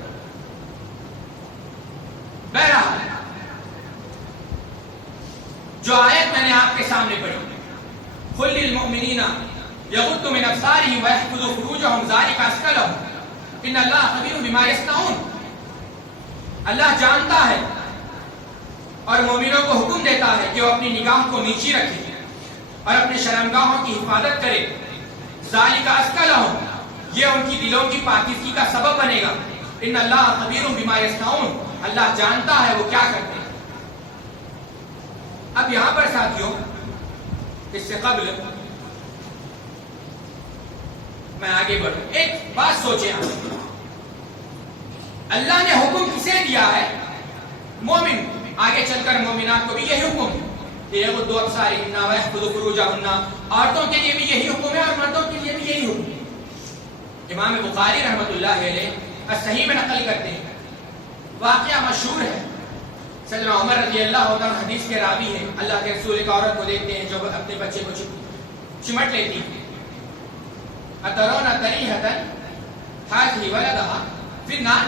بہرحال جو آیت میں نے آپ کے سامنے پڑھی، قل للمؤمنین یغضوا من ابصارهم ویحفظوا فروجهم ذلک ازکی لهم ان اللہ خبیر بما یصنعون. اللہ جانتا ہے اور مومنوں کو حکم دیتا ہے کہ وہ اپنی نگاہ کو نیچی رکھیں اور اپنے شرمگاہوں کی حفاظت کرے. ذالک ازکی لهم، یہ ان کی دلوں کی پاکیزگی کا سبب بنے گا. ان اللہ خبیر بما یصنعون، اللہ جانتا ہے وہ کیا کرتے ہیں. اب یہاں پر ساتھیوں اس سے قبل میں آگے بڑھوں، ایک بات سوچیں آپ. اللہ نے حکم کسے دیا ہے؟ مومن. آگے چل کر مومنات کو بھی یہی حکم ہے، یغضوا ابصارهن ویحفظوا فروجهن. عورتوں کے لیے بھی یہی حکم ہے اور مردوں کے لیے بھی یہی حکم ہے. امام بخاری رحمۃ اللہ علیہ صحیح میں نقل کرتے ہیں، واقعہ مشہور ہے. سیدنا عمر رضی اللہ عنہ حدیث کے راوی ہیں. اللہ کے رسول ایک عورت کو دیکھتے ہیں جو اپنے بچے کو چمٹ لیتی ہے. اترون تریحۃ ھذہ ولدھا فی النار.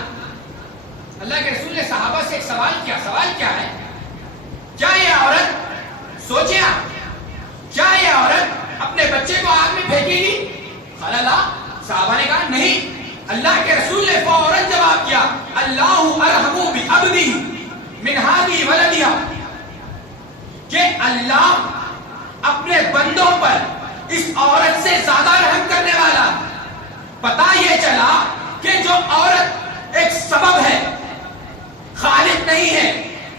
اللہ کے رسول نے صحابہ سے ایک سوال کیا. سوال کیا ہے؟ کیا یہ عورت، سوچیں آپ، کیا یہ عورت اپنے بچے کو آگ میں پھینکے گی؟ قال لا. صحابہ نے کہا نہیں. اللہ کے رسول نے فوراً جواب کیا، اللہ ارحم بعبدی من ھذہ ولدھا، کہ اللہ اپنے بندوں پر اس عورت سے زیادہ رحم کرنے والا. پتا یہ چلا کہ جو عورت ایک سبب ہے، خالق نہیں ہے،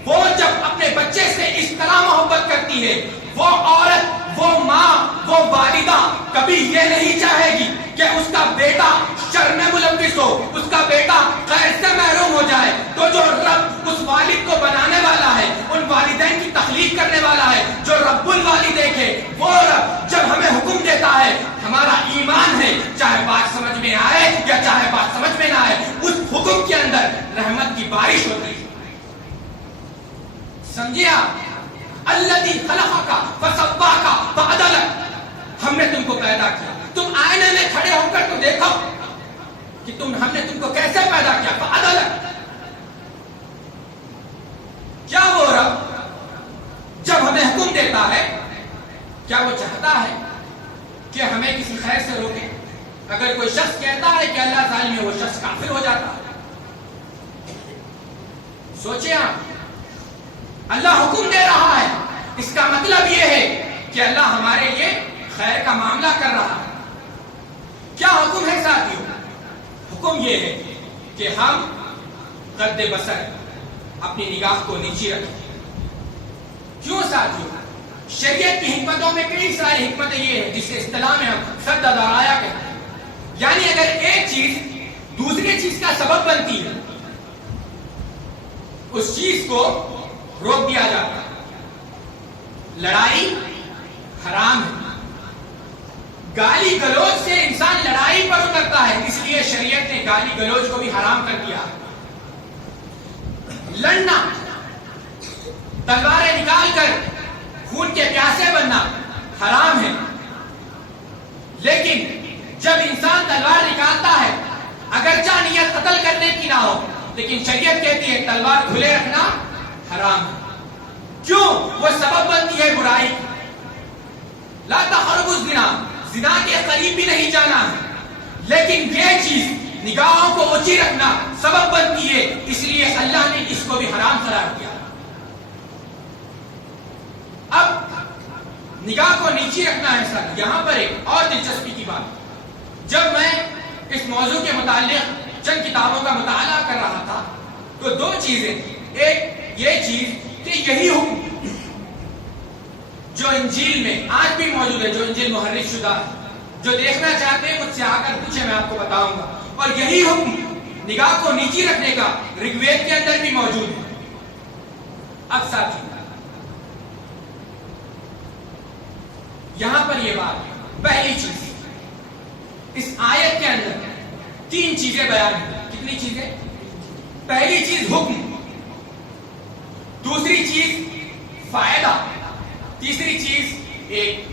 وہ جب اپنے بچے سے اس طرح محبت کرتی ہے، وہ عورت، وہ ماں، وہ والدہ کبھی یہ نہیں چاہے گی کہ اس کا بیٹا شر میں ملوث ہو، اس کا بیٹا خیر سے محروم ہو جائے. تو جو رب اس والد کو بنانے والا ہے، ان والدین کی تخلیق کرنے والا ہے، جو رب الوالدین ہے، وہ رب جب ہمیں حکم دیتا ہے، ہمارا ایمان ہے، چاہے بات سمجھ میں آئے یا چاہے بات سمجھ میں نہ آئے، اس حکم کے اندر رحمت کی بارش ہوتی ہے. سمجھے آپ؟ الذی خلقک فسواک فعدلک. ہم نے تم کو پیدا کیا، تم آئینے میں کھڑے ہو کر تو دیکھو کہ ہم نے تم کو کیسے پیدا کیا. فعدلک. کیا وہ رب جب ہمیں حکم دیتا ہے، کیا وہ چاہتا ہے کہ ہمیں کسی خیر سے روکے؟ اگر کوئی شخص کہتا ہے کہ اللہ ظالم ہے، وہ شخص کافر ہو جاتا ہے. سوچیں آپ، اللہ حکم دے رہا ہے، اس کا مطلب یہ ہے کہ اللہ ہمارے لیے خیر کا معاملہ کر رہا ہے. کیا حکم ہے ساتھیوں؟ حکم یہ ہے کہ ہم قد بصر، اپنی نگاہ کو نیچے رکھیں. کیوں ساتھیوں؟ شریعت کی حکمتوں میں کئی ساری حکمتیں یہ ہیں جس کے اصطلاح میں ہم سد درایا کہتے ہیں. یعنی اگر ایک چیز دوسری چیز کا سبب بنتی ہے، اس چیز کو روک دیا جاتا ہے. لڑائی حرام ہے، گالی گلوچ سے انسان لڑائی پر اترتا ہے، اس لیے شریعت نے گالی گلوچ کو بھی حرام کر دیا. لڑنا، تلواریں نکال کر خون کے پیاسے بننا حرام ہے. لیکن جب انسان تلوار نکالتا ہے، اگرچہ نیت قتل کرنے کی نہ ہو، لیکن شریعت کہتی ہے تلوار کھلے رکھنا حرام ہے. کیوں؟ وہ سبب بنتی ہے برائی. لا تقربوا الزنا، زنا کے قریب بھی نہیں جانا ہے. لیکن یہ چیز نگاہوں کو اونچی رکھنا سبب بنتی ہے، اس لیے اللہ نے اس کو بھی حرام قرار دیا. اب نگاہ کو نیچی رکھنا ہے سر. یہاں پر ایک اور دلچسپی کی بات، جب میں اس موضوع کے متعلق چند کتابوں کا مطالعہ کر رہا تھا تو دو چیزیں. ایک یہ چیز کہ یہی حکم جو انجیل میں آج بھی موجود ہے، جو انجیل محرف شدہ ہے، جو دیکھنا چاہتے ہیں مجھ سے آ کر پوچھے، میں آپ کو بتاؤں گا. اور یہی حکم نگاہ کو نیچی رکھنے کا رگ وید کے اندر بھی موجود ہے. اب ساتھی یہاں پر یہ بات، پہلی چیز، اس آیت کے اندر تین چیزیں بیان ہیں. کتنی چیزیں؟ پہلی چیز حکم، دوسری چیز فائدہ، تیسری چیز ایک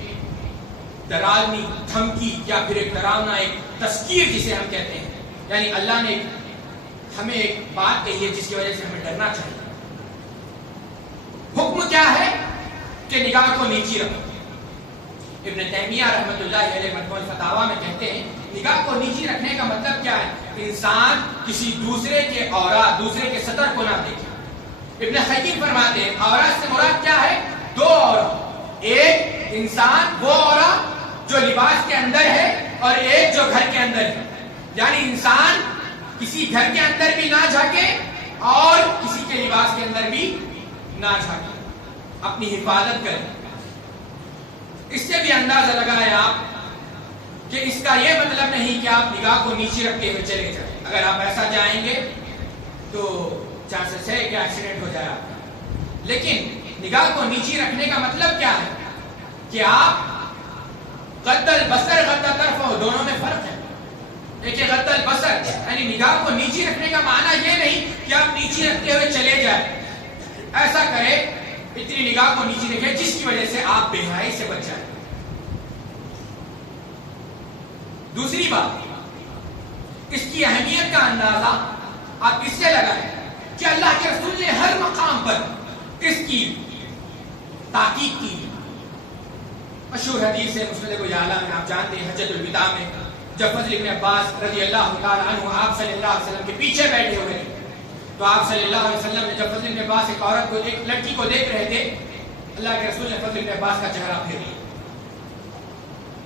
ڈراونی دھمکی یا پھر ایک ڈراونا ایک تذکیر جسے ہم کہتے ہیں. یعنی اللہ نے ہمیں ایک بات کہی ہے جس کی وجہ سے ہمیں ڈرنا چاہیے. حکم کیا ہے؟ کہ نگاہ کو نیچی رکھو. ابن تیمیہ رحمۃ اللہ علیہ مجموع الفتاوی میں کہتے ہیں نگاہ کو نیچی رکھنے کا مطلب کیا ہے؟ انسان کسی دوسرے کے عورات، دوسرے کے سطر کو نہ دیکھے. ابن حکیم فرماتے ہیں عورت سے مراد کیا ہے؟ دو عورت. ایک انسان وہ عورت جو لباس کے اندر ہے اور ایک جو گھر کے اندر ہے. یعنی انسان کسی گھر کے اندر بھی نہ جھانکے اور کسی کے لباس کے اندر بھی نہ جھانکے، اپنی حفاظت کرے. اس سے بھی اندازہ لگائیں آپ کہ اس کا یہ مطلب نہیں کہ آپ نگاہ کو نیچے رکھتے ہوئے چلے جائیں. اگر آپ ایسا جائیں گے تو چانسز ہے کہ ایکسیڈنٹ ہو جائے آپ کا. لیکن نگاہ کو نیچی رکھنے کا مطلب کیا ہے؟ کہ آپ غض البصر غض طرف، دونوں میں فرق ہے. ایک غض البصر یعنی نگاہ کو نیچی رکھنے کا معنی یہ نہیں کہ آپ نیچی رکھتے ہوئے چلے جائیں. ایسا کرے، اتنی نگاہ کو نیچی رکھے جس کی وجہ سے آپ بے حیائی سے بچ جائیں. دوسری بات، اس کی اہمیت کا اندازہ آپ اس سے لگائیں کہ اللہ کے رسول نے ہر مقام پر اس کی تاکید کی. مشہور حدیث ہے مسند ابویعلا میں، آپ جانتے ہیں حجۃ الوداع میں جب فضل ابن عباس رضی اللہ تعالی عنہ آپ صلی اللہ علیہ وسلم کے پیچھے بیٹھے ہوئے تھے تو آپ صلی اللہ علیہ وسلم نے جب فضل ابن عباس ایک عورت کو، ایک لڑکی کو دیکھ رہے تھے، اللہ کے رسول نے فضل ابن عباس کا چہرہ پھیر لیا.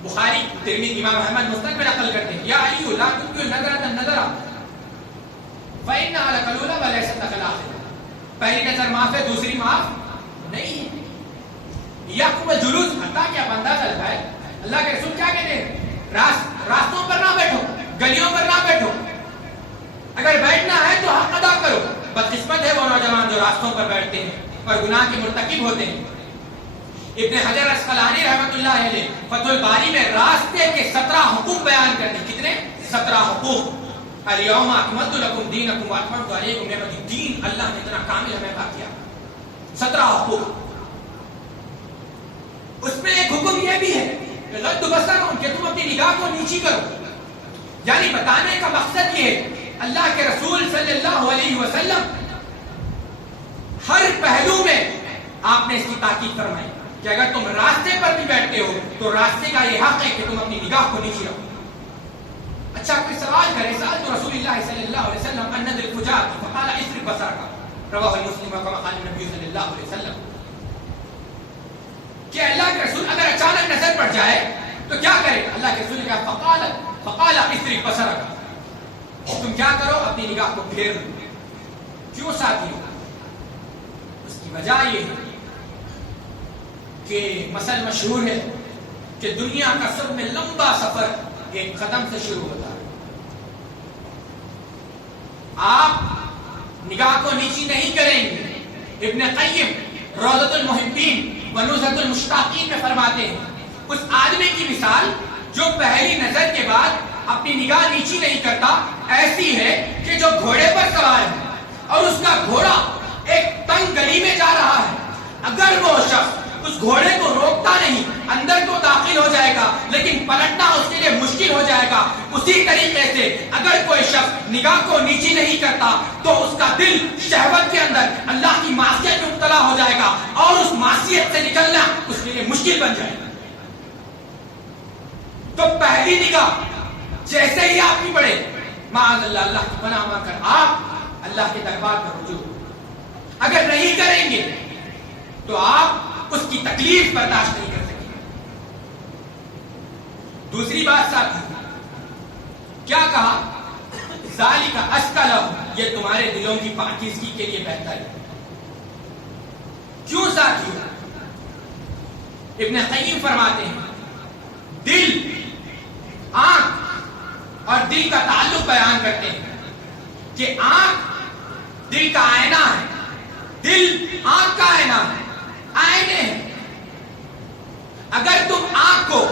بخاری ترمذی امام احمد مسند میں نقل کرتے ہیں یا علی لا تنکر النظرۃ النظرۃ فإنها لك الأولى وليست لك الآخرة. پہلی نظر معاف ہے دوسری معاف نہیں ہے. یعقوب الجلوس حتیٰ کہ آپ اندازہ لگائے اللہ کے رسول کیا کہتے ہیں راستوں پر نہ بیٹھو گلیوں پر نہ بیٹھو اگر بیٹھنا ہے تو حق ادا کرو. بدقسمت ہے وہ نوجوان جو راستوں پر بیٹھتے ہیں اور گناہ کے مرتکب ہوتے ہیں. ابن حجر اسقلانی رحمۃ اللہ علیہ فتح الباری میں راستے کے 17 حقوق بیان کرتے ہیں. کتنے؟ 17 حقوق. الیوم اکملت لکم دینکم واتممت علیکم نعمتی. دین اللہ نے اتنا کامل ہمیں عطا کیا. 17 حقوق. اس میں ایک حکم یہ بھی ہے کہ غض بصر کہ تم اپنی نگاہ کو نیچی کرو. یعنی بتانے کا مقصد یہ ہے اللہ کے رسول صلی اللہ علیہ وسلم ہر پہلو میں آپ نے اس کی تاکید فرمائی کہ اگر تم راستے پر بھی بیٹھتے ہو تو راستے کا یہ حق ہے کہ تم اپنی نگاہ کو نیچی رکھو. اچھا کوئی سوال کرے سال تو رسول اللہ صلی اللہ علیہ وسلم ان نظر فجاء فقال اصرف بصرك رواہ مسلم كما قال النبي صلی اللہ علیہ وسلم. کہ اللہ کے رسول اگر اچانک نظر پڑ جائے تو کیا کرے؟ اللہ کے رسول نے کہا فقال اصرف بصرك. تم کیا کرو؟ اپنی نگاہ کو پھیر لو. کیوں ساتھیو؟ اس کی وجہ یہ ہے کہ مثل مشہور ہے کہ دنیا کا سب میں لمبا سفر ایک قدم سے شروع ہوتا ہے. آپ نگاہ کو نیچی نہیں کریں گے. ابن قیم روضۃ المحبین و نزہۃ المشتاقین میں فرماتے ہیں اس آدمی کی مثال جو پہلی نظر کے بعد اپنی نگاہ نیچی نہیں کرتا ایسی ہے کہ جو گھوڑے پر سوار ہے اور اس کا گھوڑا ایک تنگ گلی میں جا رہا ہے. اگر وہ شخص اس گھوڑے کو روکتا نہیں اندر کو داخل ہو جائے گا لیکن پلٹنا اس کے لیے مشکل ہو جائے گا. اسی طریقے سے اگر کوئی شخص نگاہ کو نیچی نہیں کرتا تو اس کا دل شہوت کے اندر اللہ کی معصیت میں مبتلا ہو جائے گا اور اس معصیت سے نکلنا اس کے لیے مشکل بن جائے گا. تو پہلی نگاہ جیسے ہی آپ کی پڑے معاذ اللہ اللہ کی پناہ مانگ کر آپ اللہ کے دربار پر رجوع. اگر نہیں کریں گے تو آپ اس کی تکلیف برداشت نہیں کر سکیں. دوسری بات ساتھ کیا کہا؟ ذالک ازکی لہم. یہ تمہارے دلوں کی پاکیزگی کے لیے بہتر ہے. کیوں ساتھیو؟ ابن قیم فرماتے ہیں دل آنکھ اور دل کا تعلق بیان کرتے ہیں کہ آنکھ دل کا آئینہ ہے. دل آنکھ کا آئینہ ہے. آئینے ہیں. اگر تم آنکھ کو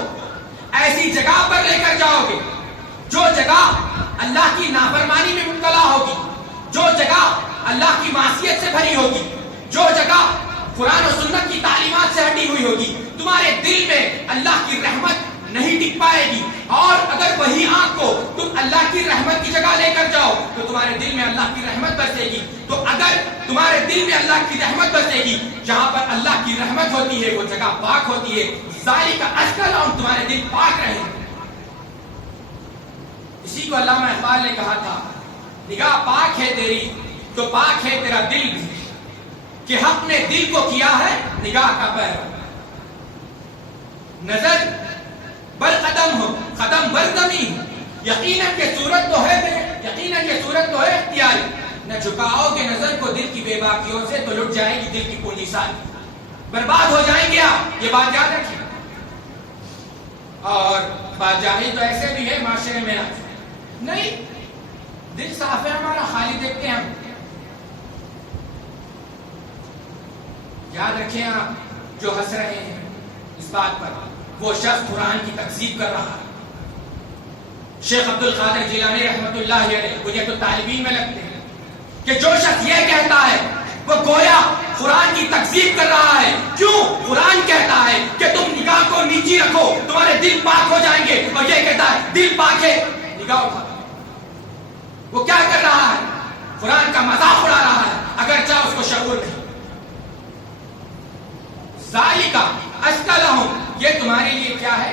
ایسی جگہ پر لے کر جاؤ گے جو جگہ اللہ کی نافرمانی میں مبتلا ہوگی, جو جگہ اللہ کی معصیت سے بھری ہوگی, جو جگہ قرآن و سنت کی تعلیمات سے ہٹی ہوئی ہوگی, تمہارے دل میں اللہ کی رحمت نہیں ٹک پائے گی. اور اگر وہی آنکھ کو تم اللہ کی رحمت کی جگہ لے کر جاؤ تو تمہارے دل میں اللہ کی رحمت برسے گی. تو اگر تمہارے دل میں اللہ کی رحمت برسے گی, جہاں پر اللہ کی رحمت ہوتی ہے وہ جگہ پاک ہوتی ہے. ذالک ازکی لہم, تمہارے دل پاک رہے. اسی کو علامہ اقبال نے کہا تھا نگاہ پاک ہے تیری تو پاک ہے تیرا دل بھی, کہ حق نے دل کو کیا ہے نگاہ کا پہرا. نظر بر قدم ہو قدم بر زمین, یقیناً کہ صورت تو ہے اختیاری. نہ جھکاؤ گے نظر کو دل کی بے باکیوں سے تو لٹ جائے گی دل کی پونجی ساری. برباد ہو جائیں گے آپ, یہ بات یاد رکھیں. اور بادشاہی تو ایسے بھی ہے معاشرے میں نہیں, دل صاف ہے ہمارا, خالی دیکھتے ہیں ہم. یاد رکھیں آپ جو ہنس رہے ہیں اس بات پر, وہ شخص قرآن کی تکذیب کر رہا ہے. شیخ عبد القادر جیلانی رحمۃ اللہ علیہ حجت الطالبین میں لگتے ہیں کہ جو شخص یہ کہتا ہے وہ گویا قرآن کی تکذیب کر رہا ہے. کیوں؟ قرآن کہتا ہے کہ تم نگاہ کو نیچی رکھو تمہارے دل پاک ہو جائیں گے, اور یہ کہتا ہے دل پاک ہے نگاہ اٹھا. وہ کیا کر رہا ہے؟ قرآن کا مذاق اڑا رہا ہے, اگرچہ اس کو شعور نہیں. ذالک ازکی لہم, یہ تمہارے لیے کیا ہے؟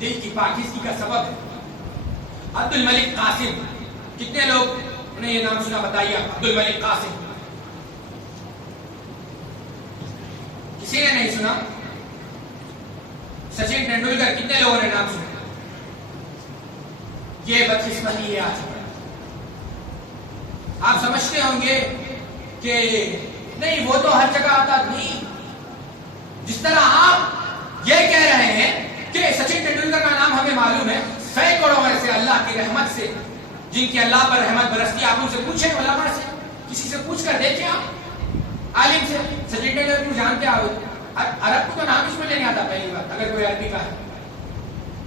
دل کی پاکیزگی کا سبب ہے. عبد الملک قاسم, کتنے لوگ نے یہ نام سنا بتائیے؟ عبد الملک قاسم کسی نے نہیں سنا؟ سچن ٹینڈولکر کتنے لوگوں نے نام سنا؟ یہ بدقسمتی ہے آج. آپ سمجھتے ہوں گے کہ نہیں وہ تو ہر جگہ آتا نہیں. جس طرح آپ یہ کہہ رہے ہیں کہ سچن ٹینڈولکر کا نام ہمیں معلوم ہے، سینکڑوں ایسے اللہ کی رحمت سے جن کی اللہ پر رحمت برستی، آپ ان سے پوچھیں، علماء سے کسی سے پوچھ کر دیکھیں، آپ عالم سے سچن ٹینڈولکر کو جانتے آؤ. عرب کو تو نام اس میں نہیں آتا پہلی بات، اگر کوئی عربی کا ہے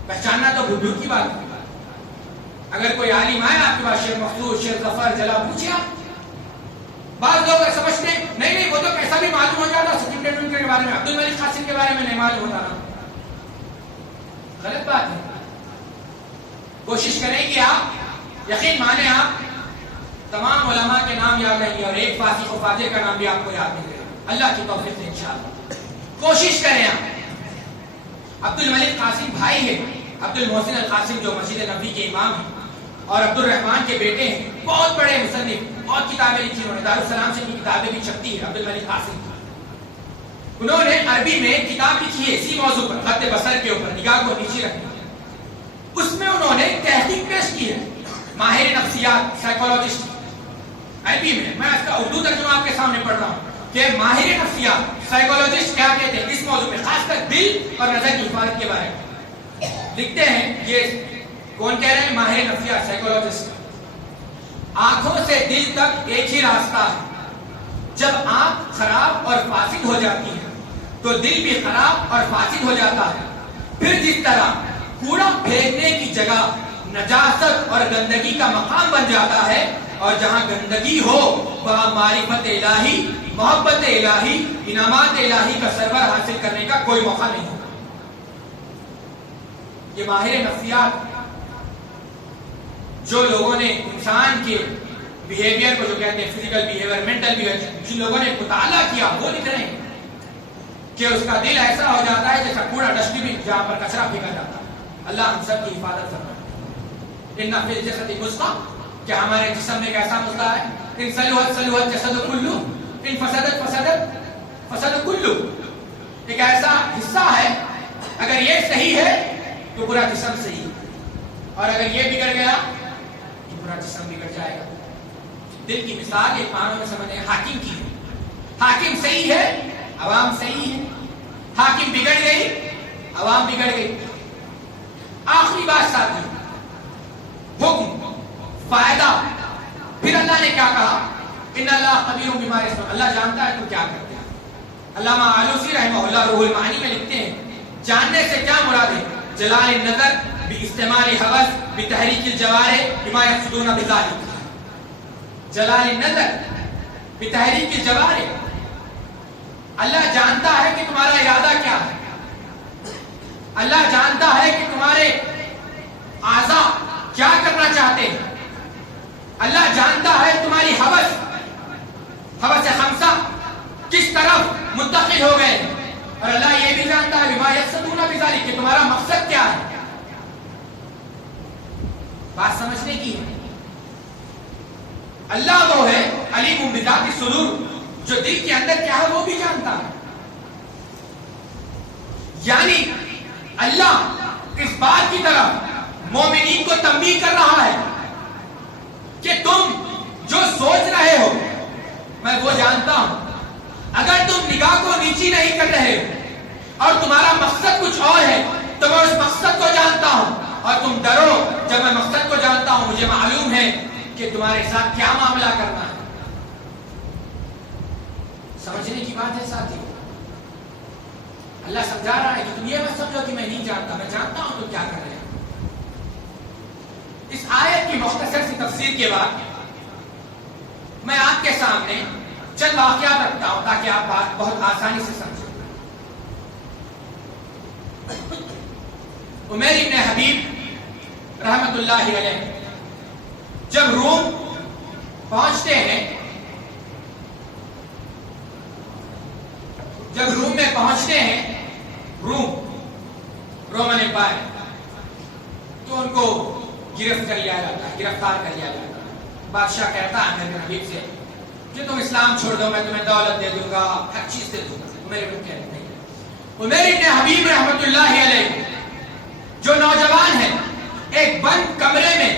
پہچاننا تو دور کی بات ہے. اگر کوئی عالم آئے آپ کے پاس، شیخ مخصوص، شیخ ظفر جلا، پوچھیں آپ. بعض لوگ سمجھتے ہیں نہیں وہ تو کیسا بھی معلوم ہو جاتا سچن ٹینڈولکر کے بارے میں، عبد الملک قاسم کے بارے میں نہیں معلوم ہوتا نا. غلط بات ہے. کوشش کریں کہ آپ یقین مانیں، آپ تمام علماء کے نام یاد رہیں گے اور ایک فاسق و فاجر کا نام بھی آپ کو یاد نہیں رہے گا، اللہ کی توفیق سے انشاءاللہ. کوشش کریں آپ. عبد الملک قاسم بھائی ہے عبد المحسن القاسم جو مسجد نبوی کے امام ہیں اور عبد الرحمن کے بیٹے ہیں، بہت بڑے مصنف، بہت کتابیں لکھی انہوں نے، دارالسلام سے ان کی کتابیں بھی چھپتی ہیں. عبد الملک قاسم انہوں نے عربی میں کتاب لکھی ہے اسی موضوع پر، خط بصر کے اوپر، نگاہ کو نیچے رکھنا. اس میں انہوں نے تحقیق پیش کی ہے، ماہر نفسیات، سائیکولوجسٹ عربی میں اس کا اردو ترجمہ آپ کے سامنے پڑھ رہا ہوں کہ ماہر نفسیات، سائیکولوجسٹ کیا کہتے ہیں اس موضوع میں، خاص کر دل اور نظر کی حفاظت کے بارے میں لکھتے ہیں. یہ کون کہہ رہے ہیں؟ ماہر نفسیات، سائیکولوجسٹ. آنکھوں سے دل تک ایک ہی راستہ ہے. جب آنکھ خراب اور فاسد ہو جاتی ہے تو دل بھی خراب اور فاسد ہو جاتا ہے. پھر جس طرح کوڑا پھینکنے کی جگہ نجاست اور گندگی کا مقام بن جاتا ہے اور جہاں گندگی ہو وہاں معرفت الہی، محبت الہی، انعامات الہی کا سرور حاصل کرنے کا کوئی موقع نہیں ہوتا. یہ ماہر نفسیات جو لوگوں نے انسان کے بیہیویئر کو جو کہتے ہیں فزیکل بیہیویئر، مینٹل بیہیویئر، جن لوگوں نے مطالعہ کیا وہ لکھ رہے ہیں کہ اس کا دل ایسا ہو جاتا ہے جیسا کوڑا ڈسٹ بن جہاں پر کچرا پھینکا جاتا ہے. اللہ ہم سب کی حفاظت فرمائے. ان فی الجسد مضغہ، کہ ہمارے جسم میں ایک ایسا مضغہ ہے، ان صلحت صلح الجسد کلہ، ان فسدت فسدت فسد کلہ. ایک ایسا حصہ ہے اگر یہ صحیح ہے تو پورا جسم صحیح ہے، اور اگر یہ بگڑ گیا تو پورا جسم بگڑ جائے گا. دل کی مثال ایک معنوں میں سمجھیں حاکم کی ہے. حاکم صحیح ہے، عوام صحیح ہے. حاکم بگڑ گئی، عوام بگڑ گئی. آخری بات ساتھی، حکم، فائدہ. پھر اللہ نے کیا کہا؟ ان اللہ خبیر بما یصنعون، اللہ جانتا ہے تو کیا کرتے ہیں. علامہ آلوسی رحمہ اللہ روح المعانی میں لکھتے ہیں جاننے سے کیا مراد ہے؟ جلال النظر باستعمال حوض بتحریک الجوارح بما یقصدون بذلک. جلال النظر بتحریک الجوارح، اللہ جانتا ہے کہ تمہارا ارادہ کیا ہے. اللہ جانتا ہے کہ تمہارے اعضاء کیا کرنا چاہتے ہیں. اللہ جانتا ہے تمہاری حوث خمسہ کس طرف منتقل ہو گئے، اور اللہ یہ بھی جانتا ہے بما یقصدون بذلک کہ تمہارا مقصد کیا ہے. بات سمجھنے کی ہے. اللہ وہ ہے علیم بذات الصدور، جو دل کے اندر کیا ہے وہ بھی جانتا ہے. یعنی اللہ اس بات کی طرف مومنین کو تنبیہ کر رہا ہے کہ تم جو سوچ رہے ہو میں وہ جانتا ہوں. اگر تم نگاہ کو نیچی نہیں کر رہے ہو اور تمہارا مقصد کچھ اور ہے تو میں اس مقصد کو جانتا ہوں. اور تم ڈرو جب میں مقصد کو جانتا ہوں، مجھے معلوم ہے کہ تمہارے ساتھ کیا معاملہ کرنا ہے. سمجھنے کی بات ہے ساتھی. اللہ سمجھا رہا ہے کہ تم یہ مت سمجھو کہ میں نہیں جانتا، میں جانتا ہوں تو کیا کر رہے ہیں. اس آیت کی مختصر سی تفسیر کے بعد میں آپ کے سامنے چند واقعات رکھتا ہوں تاکہ آپ بات بہت آسانی سے سمجھیں. عمیر ابن حبیب رحمت اللہ علیہ جب روم پہنچتے ہیں، جب روم میں پہنچتے ہیں، رومن امپائر، تو ان کو گرفتار کر لیا جاتا ہے. بادشاہ کہتا ہے عمیر بن حبیب سے کہ تم اسلام چھوڑ دو، میں تمہیں دولت دے دوں گا، ہر چیز دے دوں گا. عمیر بن نہیں. عمیر بن حبیب رحمت اللہ علیہ جو نوجوان ہے، ایک بند کمرے میں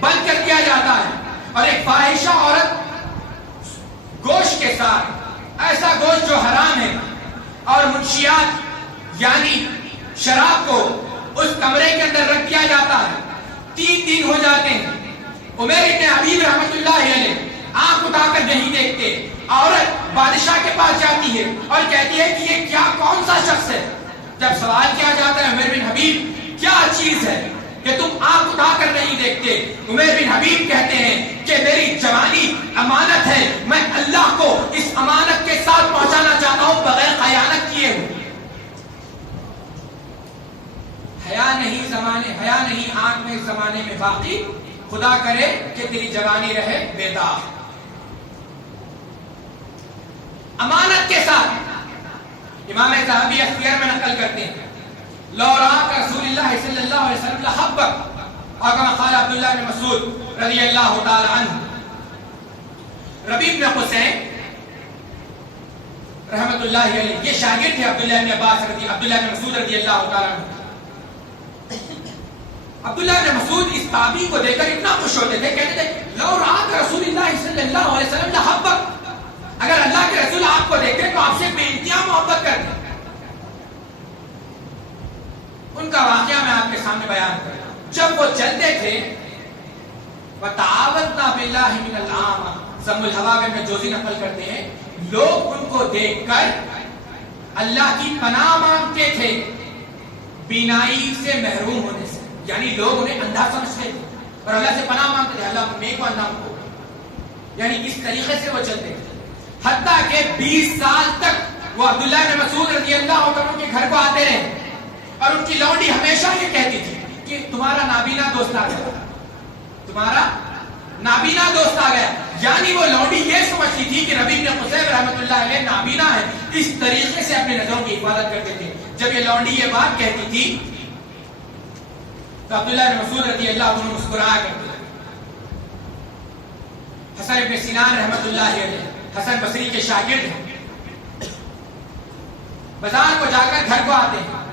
بند کر دیا جاتا ہے اور ایک فاحشہ عورت گوشت کے ساتھ، ایسا گوشت جو حرام ہے اور منشیات یعنی شراب کو اس کمرے کے اندر رکھ دیا جاتا ہے. 3 دن ہو جاتے ہیں. عمیر بن حبیب رحمت اللہ علیہ آنکھ اٹھا کر نہیں دیکھتے. عورت بادشاہ کے پاس جاتی ہے اور کہتی ہے کہ یہ کیا کون سا شخص ہے. جب سوال کیا جاتا ہے عمیر بن حبیب کیا چیز ہے کہ تم آنکھ اٹھا کر نہیں دیکھتے، عمیر بن حبیب کہتے ہیں کہ میری جوانی امانت ہے، میں اللہ کو اس امانت کے ساتھ پہنچانا چاہتا ہوں بغیر خیانت کیے ہوئے. حیا نہیں آنکھ میں اس زمانے میں باقی، خدا کرے کہ تیری جوانی رہے بے داغ. امانت کے ساتھ امام ذہبی اختیار میں نقل کرتے ہیں لو راک رسول اللہ صلی اللہ علیہ وسلم لحبک، اور کما قال عبداللہ بن مسعود رضی اللہ تعالی عنہ. ربیع بن حسین رحمت اللہ علیہ یہ شاگرد تھے عبداللہ بن مسعود رضی اللہ تعالی عنہ. عبداللہ بن مسعود اس تابعی کو دیکھ کر اتنا خوش ہوتے تھے، کہتے تھے لو راک رسول اللہ صلی اللہ علیہ وسلم لحبک، اگر اللہ کے رسول آپ کو دیکھتے تو آپ سے بے انتہا محبت کرتے. ان کا واقعہ میں آپ کے سامنے بیان کرتا ہوں. جب وہ چلتے تھے وَتَعَاوَذْنَا بِاللَّهِ مِنَ الْعَامَةِ، ضم الحوا میں جوزی نقل کرتے ہیں لوگ ان کو دیکھ کر اللہ کی پناہ مانگتے تھے بینائی سے محروم ہونے سے، یعنی لوگ انہیں اندھا سمجھتے تھے اور اللہ سے پناہ مانگتے تھے اللہ میرے کو اندھا کو، یعنی اس طریقے سے وہ چلتے تھے. حتیٰ کہ 20 سال تک وہ عبداللہ بن مسعود رضی اللہ عنہ کے گھر کو آتے رہے اور ان کی لونڈی ہمیشہ یہ کہتی تھی کہ تمہارا نابینا دوست آ گیا، تمہارا نابینا دوست آ گیا. یعنی وہ لونڈی یہ سمجھتی تھی کہ ربیع بن حسین رحمت اللہ علیہ نابینا ہے، اس طریقے سے اپنے نظروں کی حفاظت کرتے تھے. جب یہ لونڈی یہ بات کہتی تھی تو عبداللہ بن مسعود رضی اللہ عنہ مسکرایا کرتے تھے. حسن ابن سینان رحمت اللہ علیہ حسن بصری کے شاگرد ہیں، بازار کو جا کر گھر کو آتے ہیں.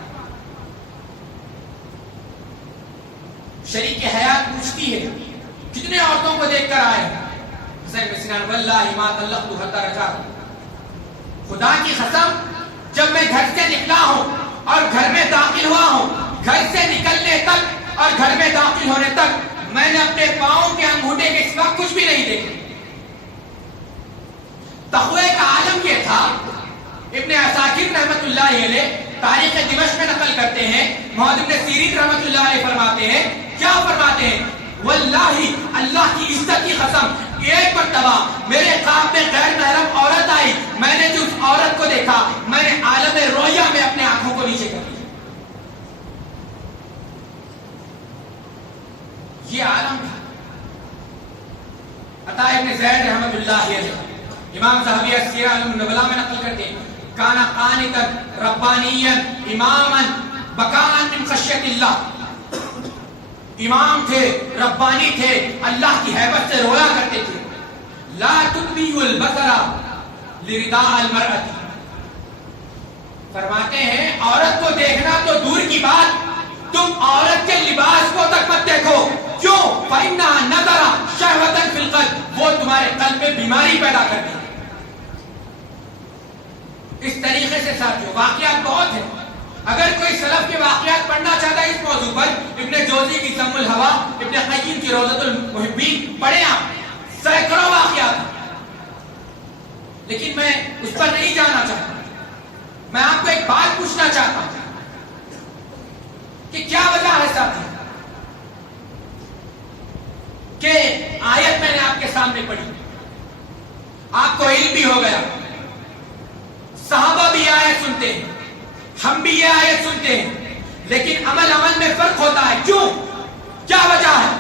شریک حیات پوچھتی ہے کتنے عورتوں کو دیکھ کر آئے؟ حسن بن سینان واللہ ما طلقت حتی رجعت، خدا کی قسم جب میں گھر سے نکلا ہوں اور گھر میں داخل ہوا ہوں، گھر سے نکلنے تک اور گھر میں داخل ہونے تک میں نے اپنے پاؤں کے انگوٹھے کے سوا کچھ بھی نہیں دیکھا. تقوی کا عالم یہ تھا. ابن عساکر رحمت اللہ علیہ تاریخ دمشق میں نقل کرتے ہیں، محمد بن سیرین رحمت اللہ علیہ فرماتے ہیں، کیا فرماتے ہیں؟ واللہ اللہ کی عزت کی قسم ایک مرتبہ میرے خواب میں غیر محرم عورت آئی، میں نے جو اس عورت کو دیکھا میں نے عالم رویا میں اپنے آنکھوں کو نیچے کر دیا. یہ عالم تھا. عطا ابن زید رحمت اللہ علیہ امام ذہبی السیرہ النبلا میں نقل کرتے ہیں کانا قانتا ربانیا اماما بکاء من خشیت اللہ، امام تھے، ربانی تھے، اللہ کی ہیبت سے رویا کرتے تھے. لا تطبیع البصر لرداء المرأة، فرماتے ہیں عورت کو دیکھنا تو دور کی بات، تم عورت کے لباس کو تک مت دیکھو. کیوں؟ فإنها نظر شہوة فی القلب، وہ تمہارے قلب میں بیماری پیدا کرتی ہے. اس طریقے سے ساتھیوں واقعات بہت ہیں. اگر کوئی سلف کے واقعات پڑھنا چاہتا ہے اس موضوع پر، ابن جوزی کی ضم الحوا، ابن قیم کی روضۃ المحبین پڑھیں آپ، سینکڑوں واقعات. لیکن میں اس پر نہیں جانا چاہتا. میں آپ کو ایک بات پوچھنا چاہتا ہوں کہ کیا وجہ ہے ساتھی کہ آیت میں نے آپ کے سامنے پڑھی، آپ کو علم بھی ہو گیا، صحابہ بھی آیت سنتے ہیں، ہم بھی یہ آیت سنتے ہیں، لیکن عمل میں فرق ہوتا ہے. کیوں؟ کیا وجہ ہے؟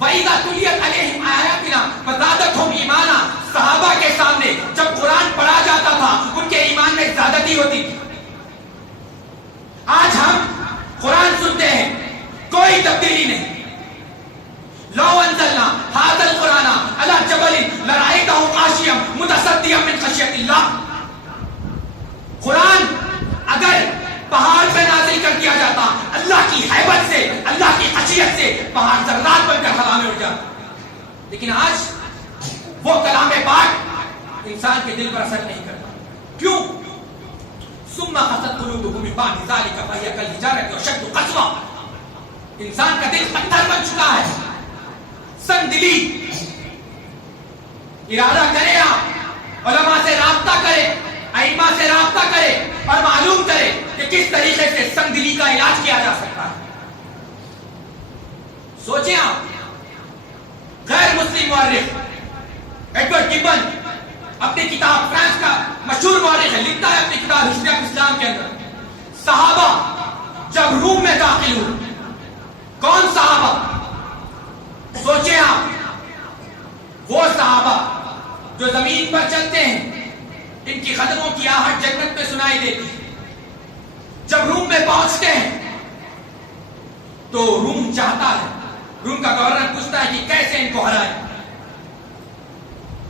وَإِذَا تُلِيَتْ عَلَيْهِمْ آيَاتُنَا فَزَادَتْهُمْ إِيمَانًا، صحابہ کے سامنے جب قرآن پڑھا جاتا تھا ان کے ایمان میں زیادتی ہوتی تھی. آج ہم قرآن سنتے ہیں کوئی تبدیلی نہیں. لو انزلنا هذا القرآن على جبل لرأيته خاشعا متصدعا من خشية الله. قرآن لیکن آج وہ کلام پاک انسان کے دل پر اثر نہیں کرتا. کیوں؟ ثم قست قلوبكم من بعد ذلك فهي كالحجارة واشد قسوة. انسان کا دل پتھر بن چکا ہے، سنگ دلی. ارادہ کرے آپ علماء سے رابطہ کرے، ائمہ سے رابطہ کرے اور معلوم کرے کہ کس طریقے سے سنگ دلی کا علاج کیا جا سکتا ہے. سوچیں آپ، غیر مسلم مورخ ایڈورڈ گبن اپنی کتاب، فرانس کا مشہور مورخ ہے، لکھتا ہے اپنی کتاب ہسٹری آف اسلام کے اندر، صحابہ جب روم میں داخل ہوئے. کون صحابہ؟ سوچیں آپ، وہ صحابہ جو زمین پر چلتے ہیں، ان کی قدموں کی آہٹ جنت میں سنائی دیتی ہے. جب روم میں پہنچتے ہیں تو روم چاہتا ہے، روم کا گورنر پوچھتا ہے کہ کیسے ان کو ہرائے.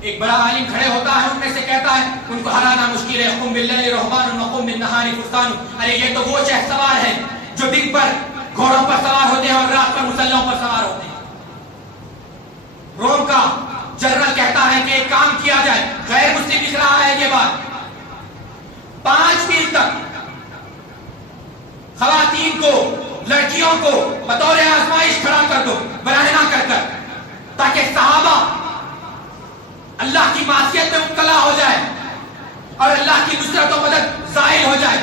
ایک بڑا عالم کھڑے ہوتا ہے، ان میں سے کہتا ہے ان کو ہرانا مشکل ہے. قم باللیل رہبان وقم بالنہار فرسان. ارے یہ تو وہ شہ سوار ہے جو دن پر گھوڑوں پر سوار ہوتے ہیں اور رات پر مسلحوں پر سوار ہوتے ہیں. روم کا جنرل کہتا ہے کہ ایک کام کیا جائے. غیر مسلم لکھ رہا ہے یہ بات. 5 میل تک خواتین کو، لڑکیوں کو بطور آزمائش کھڑا کر دو، براہنا کر کر، تاکہ صحابہ اللہ کی معصیت میں مبتلا ہو جائے اور اللہ کی نصرت و مدد ظاہر ہو جائے.